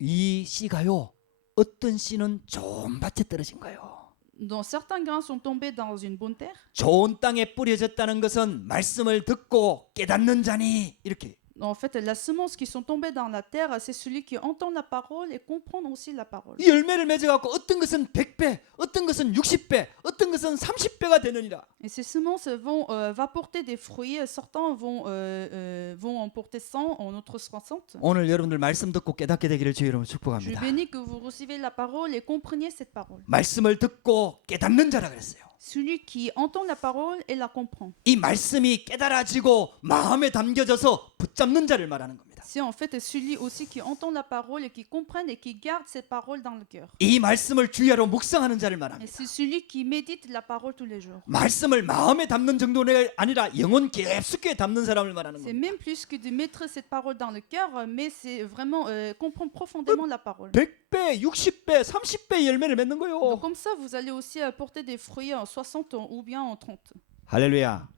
이 씨가요. 어떤 씨는 좋은 밭에 떨어진 거예요. Donc certains grains sont tombés dans une bonne terre. 좋은 땅에 뿌려졌다는 것은 말씀을 듣고 깨닫는 자니 이렇게. En fait, la semence qui sont tombées dans la terre, c'est celui qui entend la parole et comprend aussi la parole. 이 열매를 맺어갖고 어떤 것은 100배, 어떤 것은 60배, 어떤 것은 30배가 되느니라. Et ces semences va porter des fruits, certains vont en porter 100, en autres 60. 오늘 여러분들 말씀 듣고 깨닫게 되기를 주의 이름으로 Je 축복합니다. bénis que vous recevez la parole et compreniez cette parole. 말씀을 듣고 깨닫는 자라 그랬어요. Celui qui entend la parole et la comprend. 이 말씀이 깨달아지고 마음에 담겨져서 붙잡는 자를 말하는 겁니다. C'est en fait celui aussi qui entend la parole et qui comprenne et qui garde cette parole dans le cœur. 이 말씀을 주야로 묵상하는 자를 Et 말합니다. c'est celui qui médite la parole tous les jours. 말씀을 마음에 담는 정도가 아니라 영혼 깊숙이 담는 사람을 말하는 C'est 겁니다. même plus que de mettre cette parole dans le cœur, mais c'est vraiment comprendre profondément la parole. 100배, 60배, 30배 열매를 맺는 거예요. Donc comme ça, vous allez aussi porter des fruits en 60 ou bien en 30. 할렐루야.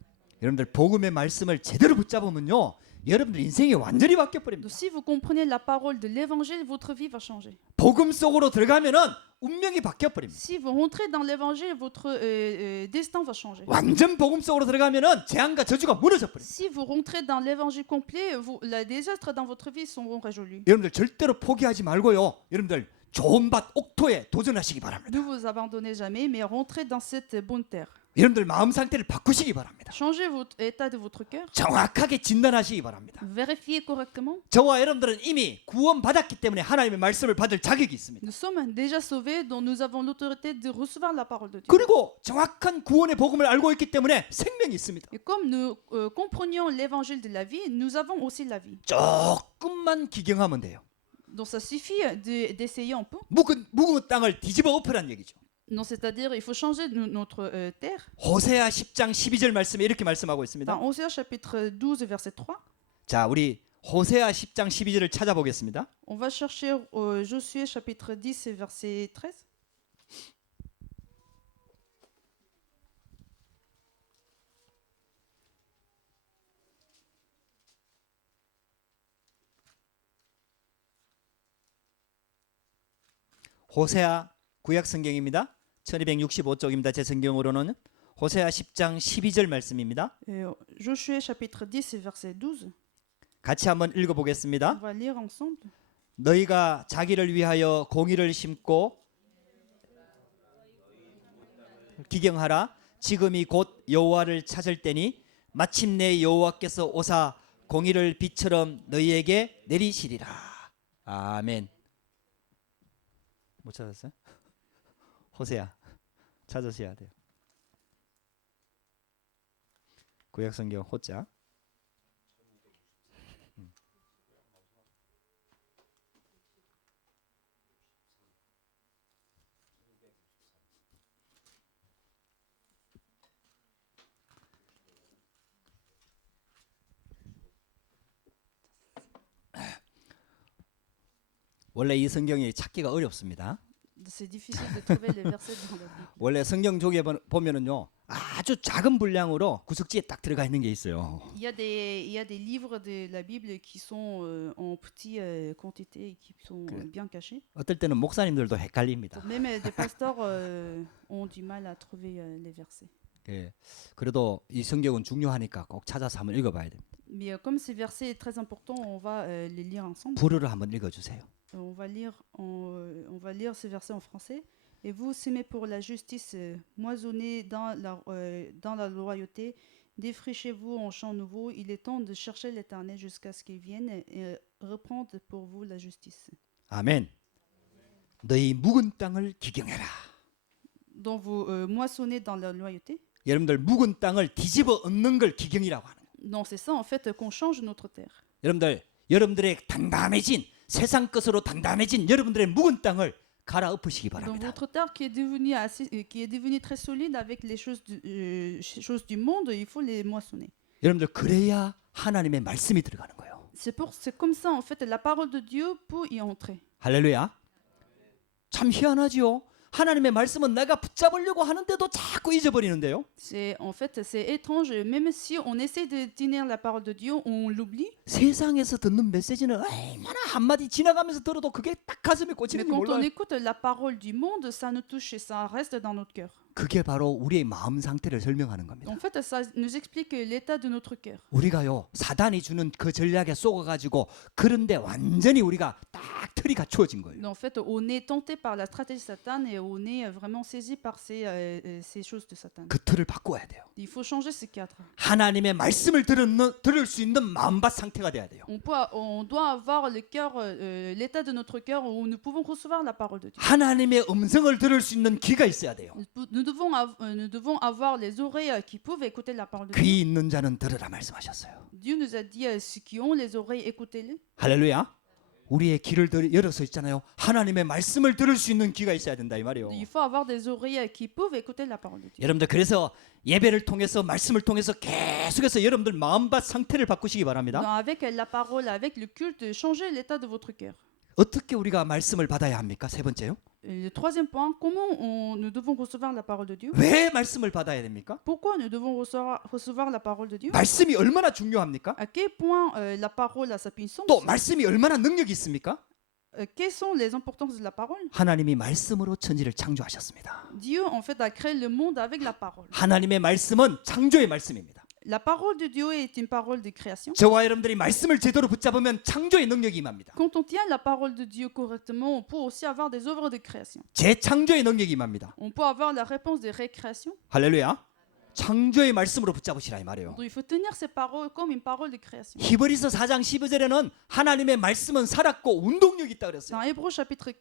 여러분들 복음의 말씀을 제대로 붙잡으면요. 여러분들 인생이 완전히 바뀌어 Donc 버립니다. si vous comprenez la parole de l'évangile, votre vie va changer. 복음 속으로 들어가면은 운명이 바뀌어 버립니다. Si vous rentrez dans l'évangile, votre destin va changer. 완전 복음 속으로 들어가면은 재앙과 저주가 무너져 버립니다. Si vous rentrez dans l'évangile complet, les désastres dans votre vie seront résolus. 여러분들 절대로 포기하지 말고요. 여러분들 좋은 밭 옥토에 도전하시기 바랍니다. Ne vous abandonnez jamais, mais rentrez dans cette bonne terre. 여러분들 마음 상태를 바꾸시기 바랍니다. Changez votre état de votre cœur. 정확하게 진단하시기 바랍니다. Vérifiez correctement. 저와 여러분들은 이미 구원받았기 때문에 하나님의 말씀을 받을 자격이 있습니다. Nous sommes déjà sauvés, donc nous avons l'autorité de recevoir la parole de Dieu. 그리고 정확한 구원의 복음을 알고 있기 때문에 생명이 있습니다. Et comme nous comprenions l'évangile de la vie, nous avons aussi la vie. 조금만 기경하면 돼요. Donc ça suffit d'essayer un peu. 묵은 땅을 뒤집어 엎으란 얘기죠. Non, c'est-à-dire il faut changer notre terre. 호세아 10장 12절 말씀에 이렇게 말씀하고 있습니다. Dans Osée chapitre 12 verset 3, 자, 우리 호세아 10장 12절을 찾아보겠습니다. on va chercher Josué chapitre 10 verset 13. 호세아 구약 성경입니다. 1265쪽입니다. 제 성경으로는 호세아 10장 12절 말씀입니다. Josué chapitre 10 verset 12. 같이 한번 On 읽어보겠습니다. va lire ensemble. 너희가 자기를 위하여 공의를 심고 기경하라. 지금이 곧 여호와를 찾을 때니 마침내 여호와께서 오사 공의를 비처럼 너희에게 내리시리라. 아멘. 못 찾았어요? 호세아 찾으셔야 돼요. 구약성경 호자. 원래 이 성경이 찾기가 어렵습니다. C'est difficile de trouver les versets dans la Bible. 원래 성경 쪽에 보면은요 아주 작은 분량으로 구석지에 딱 들어가 있는 게 있어요. Il y a des livres de la Bible qui sont en petite quantité et qui sont bien cachés. 어떨 때는 목사님들도 헷갈립니다. Même des pasteurs ont du mal à trouver les versets. 예, 그래도 이 성경은 중요하니까 꼭 찾아서 한번 읽어봐야 됩니다. Mais comme ces versets est très important, on va les lire ensemble. 불어를 한번 읽어주세요. On va lire ces versets en français. Et vous semez pour la justice, moissonnez dans la loyauté, défrichez-vous en champs nouveaux. Il est temps de chercher l'Éternel jusqu'à ce qu'il vienne et reprendre pour vous la justice. 아멘. 너희 묵은 땅을 기경해라. Donc vous moissonnez dans la loyauté. 여러분들 묵은 땅을 뒤집어 엎는 걸 기경이라고 하는 거예요. Non, c'est ça en fait qu'on change notre terre. 여러분들의 단단해진 세상 것으로 단단해진 여러분들의 묵은 땅을 갈아엎으시기 Donc 바랍니다. votre terre qui est devenue très solide avec les choses du monde, il faut les moissonner. 여러분들 그래야 하나님의 말씀이 들어가는 거예요. C'est comme ça en fait la parole de Dieu pour y entrer. 할렐루야. 참 희한하지요. 하나님의 말씀은 내가 붙잡으려고 하는데도 자꾸 잊어버리는데요. C'est étrange, même si on essaie de tenir la parole de Dieu, on l'oublie. 세상에서 듣는 메시지는 얼마나 한마디 지나가면서 들어도 그게 딱 가슴에 Mais 꽂히는지 quand on 몰라요. écoute la parole du monde, ça nous touche et ça reste dans notre cœur. 그게 바로 우리의 마음 상태를 설명하는 겁니다. En fait, ça nous explique l'état de notre cœur. 우리가요 사단이 주는 그 전략에 속아가지고 그런데 완전히 우리가 딱 틀이 갖추어진 거예요. En fait, on est tenté par la stratégie de Satan et on est vraiment saisi par ces choses de Satan. 그 틀을 바꿔야 돼요. Il faut changer ce cadre. 하나님의 말씀을 들을 수 있는 마음밭 상태가 돼야 돼요. On doit avoir le cœur, l'état de notre cœur où nous pouvons recevoir la parole de Dieu. 하나님의 음성을 들을 수 있는 귀가 있어야 돼요. Nous devons avoir les oreilles qui peuvent écouter la parole de Dieu. 귀 있는 자는 들으라 말씀하셨어요. Dieu nous a dit ceux qui ont les oreilles, écoutez-les. 할렐루야. 우리의 귀를 열어서 있잖아요. 하나님의 말씀을 들을 수 있는 귀가 있어야 된다 이 말이에요. Il faut avoir des oreilles qui peuvent écouter la parole de Dieu. 여러분들 그래서 예배를 통해서 말씀을 통해서 계속해서 여러분들 마음밭 상태를 바꾸시기 바랍니다. Donc, avec la parole, avec le culte, changez l'état de votre cœur. 어떻게 우리가 말씀을 받아야 합니까? 세 번째요. Le troisième point, comment nous devons recevoir la parole de Dieu? 왜 말씀을 받아야 됩니까? Pourquoi nous devons recevoir la parole de Dieu? 말씀이 얼마나 중요합니까? À quel point la parole a sa puissance? 또 말씀이 얼마나 능력이 있습니까? Quelles sont les importances de la parole? 하나님이 말씀으로 천지를 창조하셨습니다. Dieu en fait a créé le monde avec la parole. 하나님의 말씀은 창조의 말씀입니다. La parole de Dieu est une parole de création. 저와 여러분들이 말씀을 제대로 붙잡으면 창조의 능력이 임합니다. Quand on tient la parole de Dieu correctement, on peut aussi avoir des œuvres de création. 재창조의 능력이 임합니다. On peut avoir la réponse de récréation. 할렐루야. 창조의 말씀으로 붙잡으시라 이 말이에요. Donc il faut tenir ces paroles comme une parole de création. 히브리서 4장 12절에는 하나님의 말씀은 살았고 운동력이 있다 그랬어요. Dans Hébreux chapitre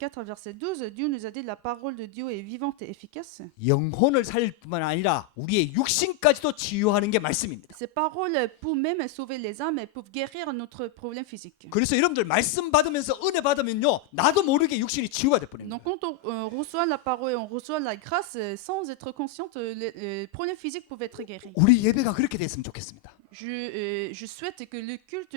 4 verset 12, Dieu nous a dit la parole de Dieu est vivante et efficace. 영혼을 살릴 뿐만 아니라 우리의 육신까지도 치유하는 게 말씀입니다. Ces paroles peuvent même sauver les âmes et peuvent guérir notre problème physique. 그래서 여러분들 말씀 받으면서 은혜 받으면요 나도 모르게 육신이 치유가 돼 버립니다. Donc quand on reçoit la parole et on reçoit la grâce sans être consciente, les problèmes physiques peuvent être guéris. 우리 예배가 그렇게 됐으면 좋겠습니다. Je souhaite que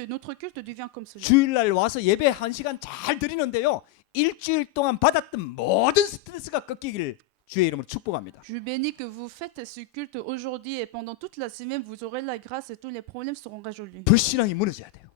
notre culte devienne comme cela. 주일날 와서 예배 1시간 잘 드리는데요. 일주일 동안 받았던 모든 스트레스가 꺾이기를 주의 이름으로 축복합니다. Je bénis que vous faites ce culte aujourd'hui et pendant toute la semaine vous aurez la grâce et tous les problèmes seront résolus. 불신앙이 무너져야 돼요.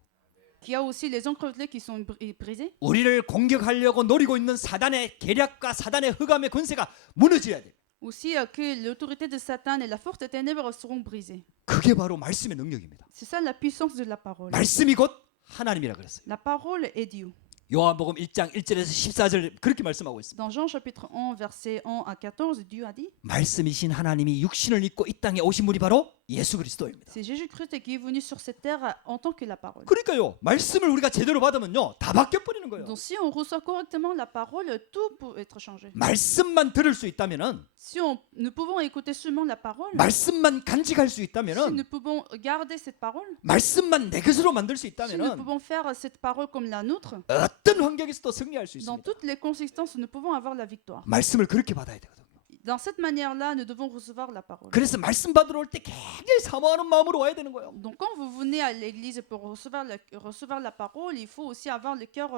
Qu'il y a aussi les incrédulités qui sont brisées. 우리를 공격하려고 노리고 있는 사단의 계략과 사단의 흑암의 권세가 무너져야 돼요. Aussi que l'autorité de Satan et la force des ténèbres seront brisées. 그게 바로 말씀의 능력입니다. C'est ça la puissance de la parole. 말씀이 곧 하나님이라 그랬어요. La parole est Dieu. 요한복음 1장 1절에서 14절 그렇게 말씀하고 있습니다. Dans Jean chapitre 1, versets 1 à 14, Dieu a dit, 말씀이신 하나님이 육신을 입고 이 땅에 오신 분이 바로 예수 그리스도입니다. c'est Jésus-Christ qui est venu sur cette terre en tant que la parole. 그러니까요, 말씀을 우리가 제대로 받으면요, 다 바뀌어 버리는 거예요. Donc si on reçoit correctement la parole, tout peut être changé. 말씀만 들을 수 있다면은, Si nous pouvons écouter seulement la parole, 말씀만 간직할 수 si 있다면은, nous pouvons garder cette parole, 말씀만 내 것으로 만들 수 si nous 있다면은 pouvons faire cette parole comme la nôtre, 어떤 환경에서도 승리할 수 dans 있습니다. toutes les consistances, nous pouvons avoir la victoire. 말씀을 그렇게 받아야 되거든요. Dans cette manière-là, nous devons recevoir la parole. 그래서 말씀 받으러 올 때 굉장히 사모하는 마음으로 와야 되는 거예요. Donc quand vous venez à l'église pour recevoir la parole, il faut aussi avoir le cœur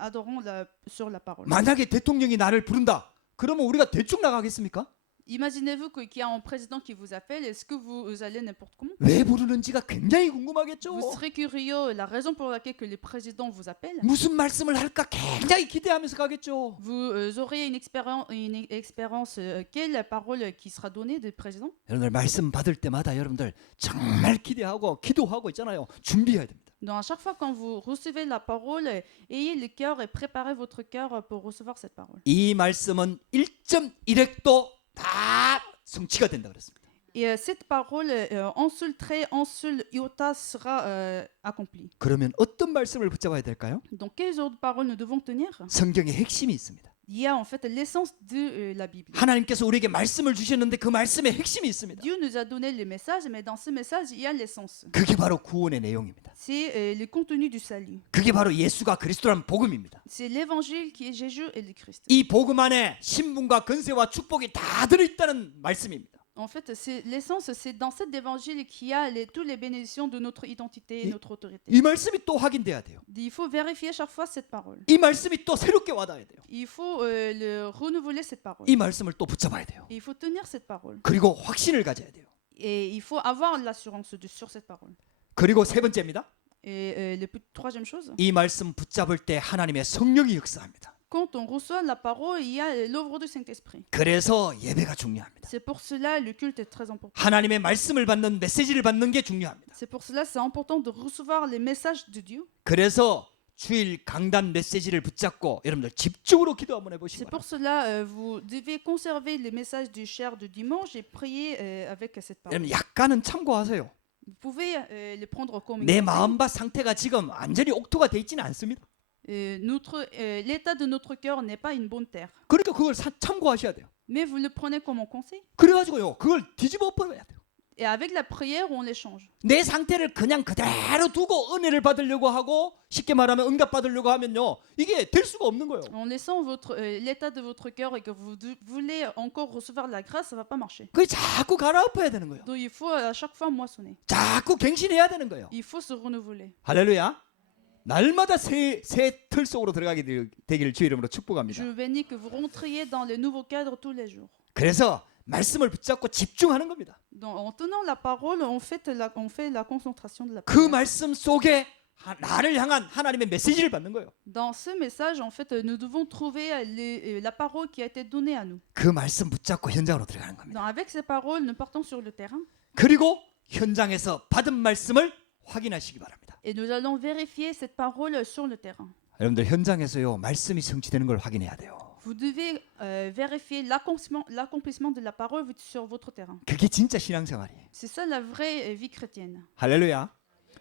adorant sur la parole. 만약에 대통령이 나를 부른다, 그러면 우리가 대충 나가겠습니까? Imaginez-vous qu'il y a un président qui vous appelle, est-ce que vous allez n'importe comment? 왜 부르는지가 굉장히 궁금하겠죠. Vous serez curieux, la raison pour laquelle que le président vous appelle. 무슨 말씀을 할까 굉장히 기대하면서 가겠죠. Vous aurez une expérience quelle parole qui sera donnée du président? 여러분들 말씀 받을 때마다 여러분들 정말 기대하고 기도하고 있잖아요. 준비해야 됩니다. Donc à chaque fois quand vous recevez la parole, ayez le cœur et préparez votre cœur pour recevoir cette parole. 이 말씀은 1.1획도 다 성취가 된다 그랬습니다. Et cette parole, en seul trait, en seul iota sera accomplie. 그러면 어떤 말씀을 붙잡아야 될까요? Donc quelles autres paroles nous devons tenir? 성경의 핵심이 있습니다. Il y a en fait l'essence de la Bible. 하나님께서 우리에게 말씀을 주셨는데 그 말씀의 핵심이 있습니다. Dieu nous a donné le message, mais dans ce message, il y a l'essence. 그게 바로 구원의 내용입니다. C'est le contenu du salut. 그게 바로 예수가 그리스도라는 복음입니다. C'est l'évangile qui est Jésus et le Christ. 이 복음 안에 신분과 건세와 축복이 다 들어있다는 말씀입니다. En fait, c'est l'essence, c'est dans cet évangile qu'il y a toutes les bénédictions de notre identité et notre autorité. 이 말씀이 또 확인돼야 돼요. Il faut vérifier chaque fois cette parole. 이 말씀이 또 새롭게 와닿아야 돼요. Il faut renouveler cette parole. 이 말씀을 또 붙잡아야 돼요. Et il faut tenir cette parole. 그리고 확신을 가져야 돼요. Et il faut avoir l'assurance sur cette parole. 그리고 세 번째입니다. Et troisième chose, 이 말씀 붙잡을 때 하나님의 성령이 역사합니다. quand on reçoit la parole, il y a l'œuvre du Saint-Esprit. 그래서 예배가 중요합니다. C'est pour cela le culte est très important. 하나님의 말씀을 받는 메시지를 받는 게 중요합니다. C'est pour cela c'est important de recevoir les messages de Dieu. 그래서 주일 강단 메시지를 붙잡고 여러분들 집중으로 기도 한번 해보시기 C'est pour 바랍니다. cela vous devez conserver les messages du cher du dimanche et prier avec cette parole. 여러분 약간은 참고하세요. Vous pouvez les prendre comme 내 exemple. 마음과 상태가 지금 완전히 옥토가 돼 있지는 않습니다. L'état de notre cœur n'est pas une bonne terre. 그러니까 그걸 참고하셔야 돼요. Mais vous le prenez comme un conseil. 그래가지고요, 그걸 뒤집어 엎어야 돼요. Et avec la prière, on les change. 내 상태를 그냥 그대로 두고 은혜를 받으려고 하고 쉽게 말하면 응답 받으려고 하면요, 이게 될 수가 없는 거예요. En laissant l'état de votre cœur et que vous voulez encore recevoir la grâce, ça va pas marcher. 그게 자꾸 갈아엎어야 되는 거예요. Donc il faut à chaque fois moissonner. 자꾸 갱신해야 되는 거예요. Il faut se renouveler. 할렐루야. 날마다 새 틀 속으로 들어가게 되기를 주의 이름으로 축복합니다. Je bénis que vous rentriez dans les nouveaux cadres tous les jours. 그래서 말씀을 붙잡고 집중하는 겁니다. Donc, en tenant la parole, on fait la concentration de la 그 parole. 말씀 속에 나를 향한 하나님의 메시지를 받는 거예요. Dans ce message, en fait, nous devons trouver la parole qui a été donnée à nous. 그 말씀 붙잡고 현장으로 들어가는 겁니다. Donc, avec ces paroles, nous partons sur le terrain 그리고 현장에서 받은 말씀을 확인하시기 바랍니다. et nous allons vérifier cette parole sur le terrain. 여러분들 현장에서요, 말씀이 성취되는 걸 확인해야 돼요. Vous devez vérifier l'accomplissement de la parole sur votre terrain. 그게 진짜 신앙생활이에요. C'est ça la vraie vie chrétienne. 할렐루야.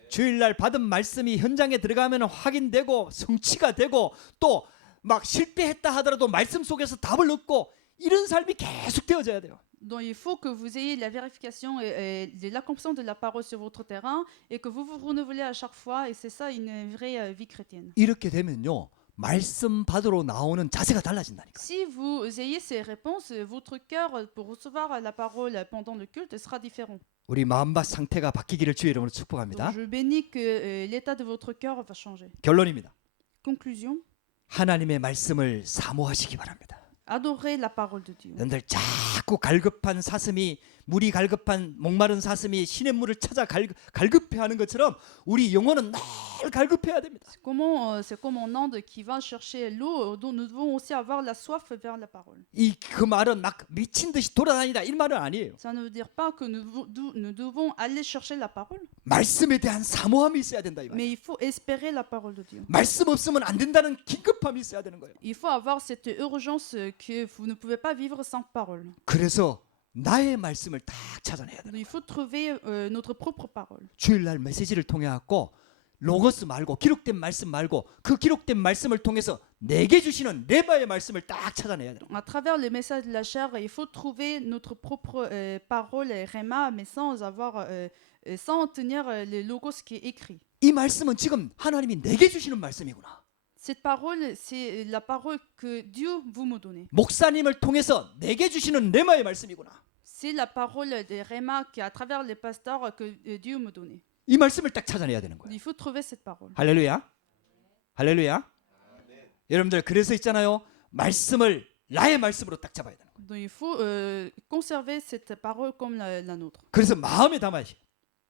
주일날 받은 말씀이 현장에 들어가면 확인되고 성취가 되고 또 막 실패했다 하더라도 말씀 속에서 답을 얻고 이런 삶이 계속 되어져야 돼요. Donc il faut que vous ayez la vérification et de l'accomplissement de la parole sur votre terrain et que vous vous renouvelez à chaque fois et c'est ça une vraie vie chrétienne. 이렇게 되면요, 말씀 받으러 나오는 자세가 달라진다니까. Si vous ayez ces réponses, votre cœur pour recevoir la parole pendant le culte sera différent. 우리 마음과 상태가 바뀌기를 주의 이름으로 Donc 축복합니다. je bénis que l'état de votre cœur va changer. 결론입니다. Conclusion, 하나님의 말씀을 사모하시기 바랍니다. adorez la parole de Dieu. 여러분들 자꾸 갈급한 사슴이 물이 갈급한 목마른 사슴이 시냇물을 찾아 갈급해하는 것처럼 우리 영혼은 늘 갈급해야 됩니다. C'est comme un âne qui va chercher l'eau, dont nous devons aussi avoir la soif vers la parole. 그 말은 막 미친 듯이 돌아다니다 이 말은 아니에요. Ça ne veut dire pas que nous devons aller chercher la parole, 말씀에 대한 사모함이 있어야 된다 이 말이에요. mais il faut espérer la parole de Dieu. 말씀 없으면 안 된다는 긴급함이 있어야 되는 거예요. Il faut avoir cette urgence que vous ne pouvez pas vivre sans parole. 그래서 나의 말씀을 딱 찾아내야 돼요. Il faut trouver notre propre parole. 주일날 메시지를 통해 갖고 로고스 말고 기록된 말씀 말고 그 기록된 말씀을 통해서 내게 주시는 레마의 말씀을 딱 찾아내야 돼요. À travers les messages de la chair, il faut trouver notre propre parole, Réma, mais sans tenir les logos qui est écrit. 이 말씀은 지금 하나님이 내게 주시는 말씀이구나. Cette parole, c'est la parole que Dieu vous me donne. 목사님을 통해서 내게 주시는 레마의 말씀이구나. C'est la parole de Réma qui, à travers les pasteurs, que Dieu me donne. 이 말씀을 딱 찾아내야 되는 거예요. Il faut trouver cette parole. 할렐루야. 할렐루야. 여러분들 그래서 있잖아요. 말씀을 나의 말씀으로 딱 잡아야 되는 거예요. Donc il faut conserver cette parole comme la nôtre. 그래서 마음에 담아야 돼요.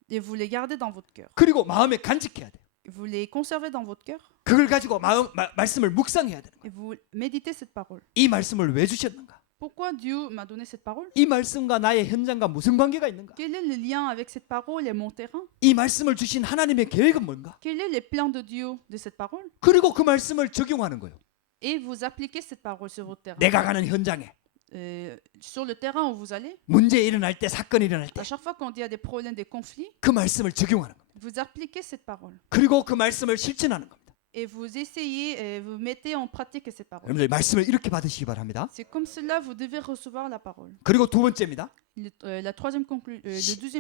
Et vous les gardez dans votre cœur. 그리고 마음에 간직해야 돼요. Vous les conservez dans votre cœur. 그걸 가지고 말씀을 묵상해야 되는 거예요. Et vous méditez cette parole. 이 말씀을 왜 주셨는가? Pourquoi Dieu m'a donné cette parole? 이 말씀과 나의 현장과 무슨 관계가 있는가? Quel est le lien avec cette parole et mon terrain? 이 말씀을 주신 하나님의 계획은 뭔가? Quel est le plan de Dieu de cette parole? 그리고 그 말씀을 적용하는 거예요. Et vous appliquez cette parole sur votre terrain. 내가 가는 현장에 Sur le terrain où vous allez, 문제 일어날 때 사건이 일어날 à 때 chaque fois quand il y a des problèmes, des conflits, 그 말씀을 적용하는 겁니다. vous appliquez cette parole. 그리고 그 말씀을 실천하는 겁니다. Et vous essayez, vous mettez en pratique cette parole. 여러분들 말씀을 이렇게 받으시기 바랍니다. C'est comme cela vous devez recevoir la parole. 그리고 두 번째입니다. Le deuxième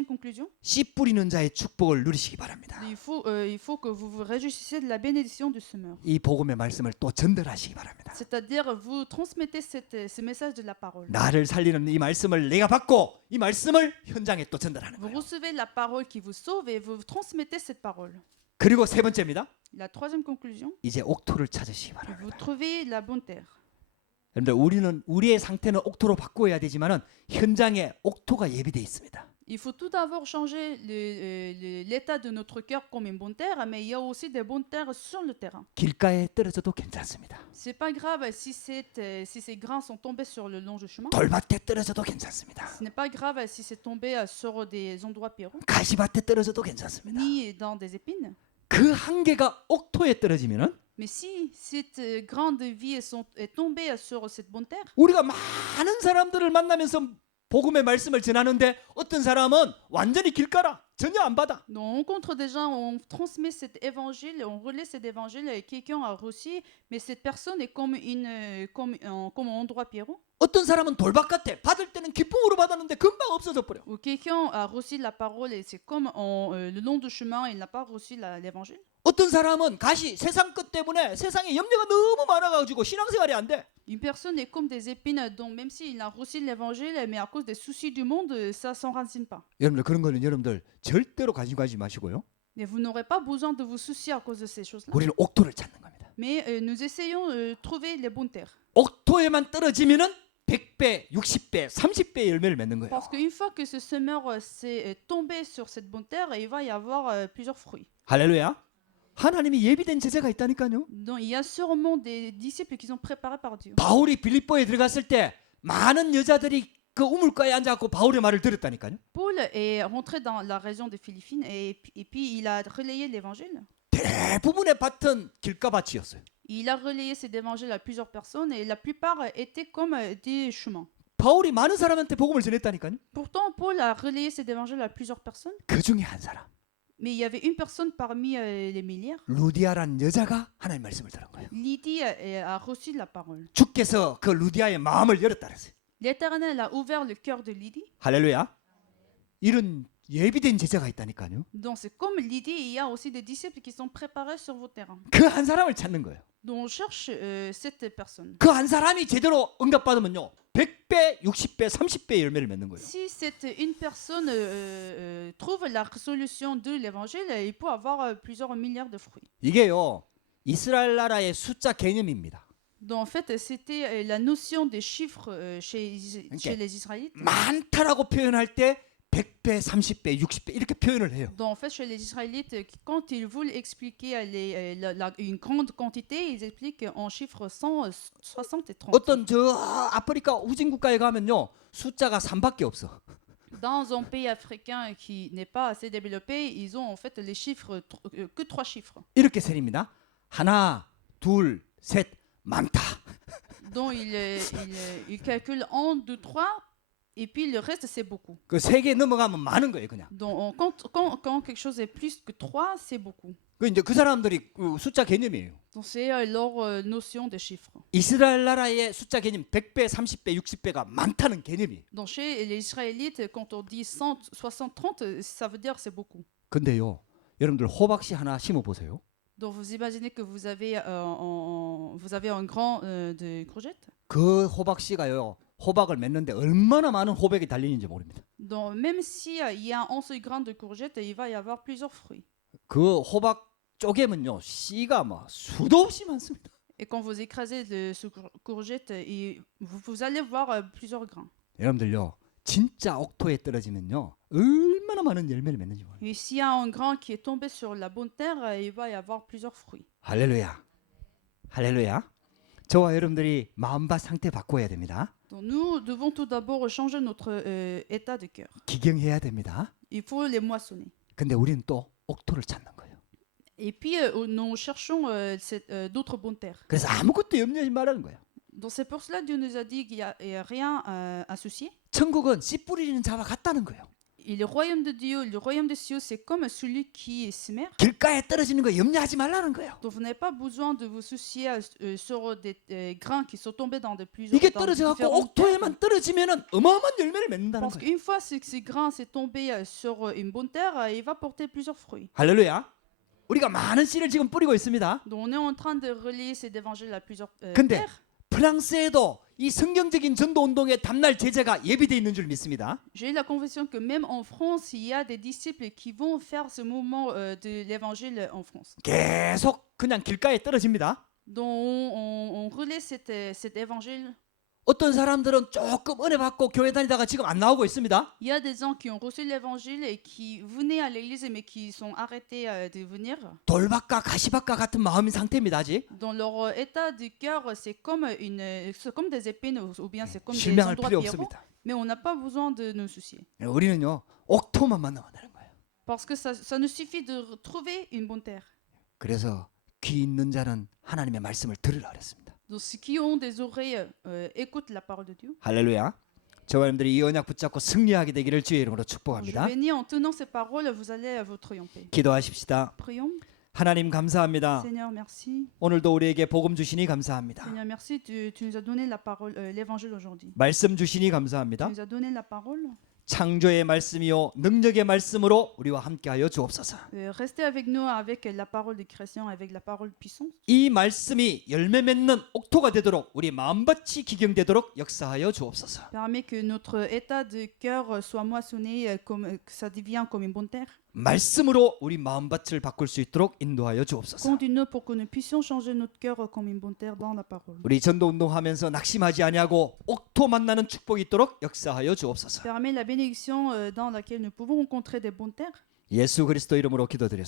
conclusion, 씨 뿌리는 자의 축복을 누리시기 바랍니다. il faut que vous vous réjouissiez de la bénédiction du semeur. 이 복음의 말씀을 또 전달하시기 바랍니다. C'est-à-dire, vous transmettez ce message de la parole. 나를 살리는 이 말씀을 내가 받고 이 말씀을 현장에 또 전달하는 Vous 거예요. recevez la parole qui vous sauve et vous transmettez cette parole. 그리고 세 번째입니다. La troisième conclusion, 이제 옥토를 찾으시기 vous 바랍니다. trouvez la bonne terre. 여러분들 우리의 상태는 옥토로 바꿔야 되지만은 현장에 옥토가 예비되어 있습니다. Il faut tout d'abord changer l'état de notre cœur comme une bonne terre, mais il y a aussi des bonnes terres sur le terrain. 길가에 떨어져도 괜찮습니다. C'est pas grave si ces grains sont tombés sur le long du chemin. 돌밭에 떨어져도 괜찮습니다. Ce n'est pas grave si c'est tombé sur des endroits pierreux, 가시밭에 떨어져도 괜찮습니다. ni dans des épines. 그 한 개가 옥토에 떨어지면은 Mais si cette grain de vie est tombé sur cette bonne terre, 우리가 많은 사람들을 만나면서 복음의 말씀을 전하는데 어떤 사람은 완전히 길가라 전혀 안 받아. donc on rencontre des gens, on transmet cet évangile, on relaie cet évangile et quelqu'un a reçu, mais cette personne est comme un endroit pierreux. 어떤 사람은 돌밭 같아. 받을 때는 기쁨으로 받았는데 금방 없어져 버려. Ou quelqu'un a reçu la parole et c'est comme le long du chemin, il n'a pas reçu l'évangile. 어떤 사람은 세상 것 때문에 세상에 염려가 너무 많아가지고 신앙생활이 안 돼. Une personne est comme des épines, donc même s'il a reçu l'évangile, mais à cause des soucis du monde, ça ne s'enracine pas. 여러분들 그런 거는 여러분들 절대로 가지고 가지 마시고요. Et vous n'aurez pas besoin de vous soucier à cause de ces choses-là. 우리는 옥토를 찾는 겁니다. Mais nous essayons de trouver les bonnes terres. 옥토에만 떨어지면은 100배, 60배, 30배 열매를 맺는 거예요. Parce qu'une fois que ce semeur s'est tombé sur cette bonne terre, il va y avoir plusieurs fruits. 할렐루야. 하나님이 예비된 제자가 있다니까요. Donc il y a sûrement des disciples qui sont préparés par Dieu. 바울이 빌립보에 들어갔을 때 많은 여자들이 그 우물가에 앉아갖고 바울의 말을 들었다니까요. Paul est rentré dans la région des Philippines et puis il a relayé l'évangile. 대부분의 밭은 길가밭이었어요. Il a relayé cet évangile à plusieurs personnes et la plupart étaient comme des chemins. 바울이 많은 사람한테 복음을 전했다니까요. Pourtant, Paul a relayé cet évangile à plusieurs personnes, 그 중에 한 사람 mais il y avait une personne parmi les milliards. 루디아란 여자가 하나님 말씀을 들은 거예요. Lydie a reçu la parole. 주께서 그 루디아의 마음을 열었다 그랬어요. L'Éternel a ouvert le cœur de Lydie. 할렐루야. 이런 예비된 제자가 있다니까요. Donc c'est comme Lydie, il y a aussi des disciples qui sont préparés sur vos terrains. 그 한 사람을 찾는 거예요. Donc on cherche cette personne. 그 한 사람이 제대로 응답받으면요. 100배, 60배, 30배 열매를 맺는 거예요. Si une personne trouve la résolution de l'évangile, il peut avoir plusieurs milliards de fruits. 이게요. 이스라엘 나라의 숫자 개념입니다. Donc en fait, c'était la notion des chiffres chez les Israélites. 많다라고 표현할 때 100배, 30배, 60배 이렇게 표현을 해요. Donc en fait, chez les Israélites, quand ils veulent expliquer une grande quantité, ils expliquent en chiffres 100, 60 et 30. 어떤 저 아프리카 후진 국가에 가면요 숫자가 3밖에 없어. Dans un pays africain qui n'est pas assez développé, ils ont en fait les chiffres que 3 chiffres. 이렇게 세립니다. 하나, 둘, 셋, 많다. Donc ils calculent 1, 2, 3, et puis le reste c'est beaucoup. 그 세 개 넘어가면 많은 거예요, 그냥. Donc quand quelque chose est plus que 3, c'est beaucoup. 그 이제 그 사람들이 그 숫자 개념이에요. Donc c'est leur notion des chiffres. 이스라엘 나라의 숫자 개념 100배, 30배, 60배가 많다는 개념이에요. Donc chez les Israélites, quand on dit 100, 60, 30, ça veut dire c'est beaucoup. 근데요, 여러분들 호박씨 하나 심어 보세요. Donc vous imaginez que vous avez un grand de courgettes. 그 호박씨가요, 호박을 맺는데 얼마나 많은 호박이 달리는지 모릅니다. Donc même si il y a un seul grain de courgette, il va y avoir plusieurs fruits. 그 호박 쪼개면요, 씨가 막 수도 없이 많습니다. Et quand vous écrasez ce courgette, vous allez voir plusieurs grains. 여러분들요, 진짜 옥토에 떨어지면요, 얼마나 많은 열매를 맺는지 모릅니다. Et s'il y a un grain qui est tombé sur la bonne terre, il va y avoir plusieurs fruits. 할렐루야, 할렐루야. 저와 여러분들이 마음밭 상태 바꿔야 됩니다. Donc nous devons tout d'abord changer notre état de cœur. 기경해야 됩니다. Il faut les moissonner. 근데 우리는 또 옥토를 찾는 거예요. Et puis nous cherchons d'autres bonnes terres. 그래서 아무것도 염려하지 말라는 거예요. Donc c'est pour cela que Dieu nous a dit qu'il n'y a rien à soucier. 천국은 씨 뿌리는 자와 같다는 거예요. Et le royaume de Dieu, le royaume des cieux, c'est comme celui qui sème. 길가에 떨어지는 거 염려하지 말라는 거예요. Donc vous n'avez pas besoin de vous soucier sur des grains qui sont tombés dans 이게 dans 떨어져갖고 différentes terres. 옥토에만 떨어지면은 어마어마한 열매를 맺는다는 Parce 거예요. qu'une fois que ces grains s'est tombé sur une bonne terre, il va porter plusieurs fruits. 할렐루야. 우리가 많은 씨를 지금 뿌리고 있습니다. Donc on est en train de relier cet évangile à plusieurs 근데 terres. 프랑스에도 이 성경적인 전도 운동에 담날 제자가 예비되어 있는 줄 믿습니다. J'ai la conviction que même en France, il y a des disciples qui vont faire ce mouvement de l'évangile en France. 계속 그냥 길가에 떨어집니다. Donc on relaie cet évangile. 어떤 사람들은 조금 은혜 받고 교회 다니다가 지금 안 나오고 있습니다. Il y a des gens qui ont reçu l'évangile et qui venaient à l'église mais qui sont arrêtés de venir. 돌밭과 가시밭과 같은 마음인 상태입니다. 아직 Dans leur état de cœur, c'est comme des épines ou bien c'est comme des 실망할 endroits 필요 pierrots. 없습니다. Mais on n'a pas besoin de nous soucier. 우리는요 옥토만 만나면 되는 거예요. Parce que ça nous suffit de trouver une bonne terre. 그래서 귀 있는 자는 하나님의 말씀을 들으라 그랬습니다. Donc ceux qui ont des oreilles écoutent la parole de Dieu. 할렐루야. 저와 여러분들이 이 언약 붙잡고 승리하게 되기를 주의 이름으로 Je 축복합니다. bénis en tenant ces paroles, vous allez vous triompher. 기도하십시다. Prions. 하나님 감사합니다. Seigneur, merci. 오늘도 우리에게 복음 주시니 감사합니다. Seigneur, merci. Tu nous as donné la parole, l'évangile aujourd'hui. 말씀 주시니 Tu 감사합니다. nous as donné la parole. 창조의 말씀이요 능력의 말씀으로 우리와 함께하여 주옵소서. Restez avec nous avec la parole de création, avec la parole puissante. 이 말씀이 열매 맺는 옥토가 되도록 우리 마음밭이 기경되도록 역사하여 주옵소서. Permet que notre état de cœur soit moissonné, que ça devienne comme une bonne terre. 말씀으로 우리 마음밭을 바꿀 수 있도록 인도하여 주옵소서. Continue pour que nous puissions changer notre cœur comme une bonne terre dans la parole. 우리 전도 운동하면서 낙심하지 아니하고 옥토 만나는 축복이 있도록 역사하여 주옵소서. Permet la bénédiction dans laquelle nous pouvons rencontrer des bonnes terres. 예수 그리스도 이름으로 기도드렸습니다.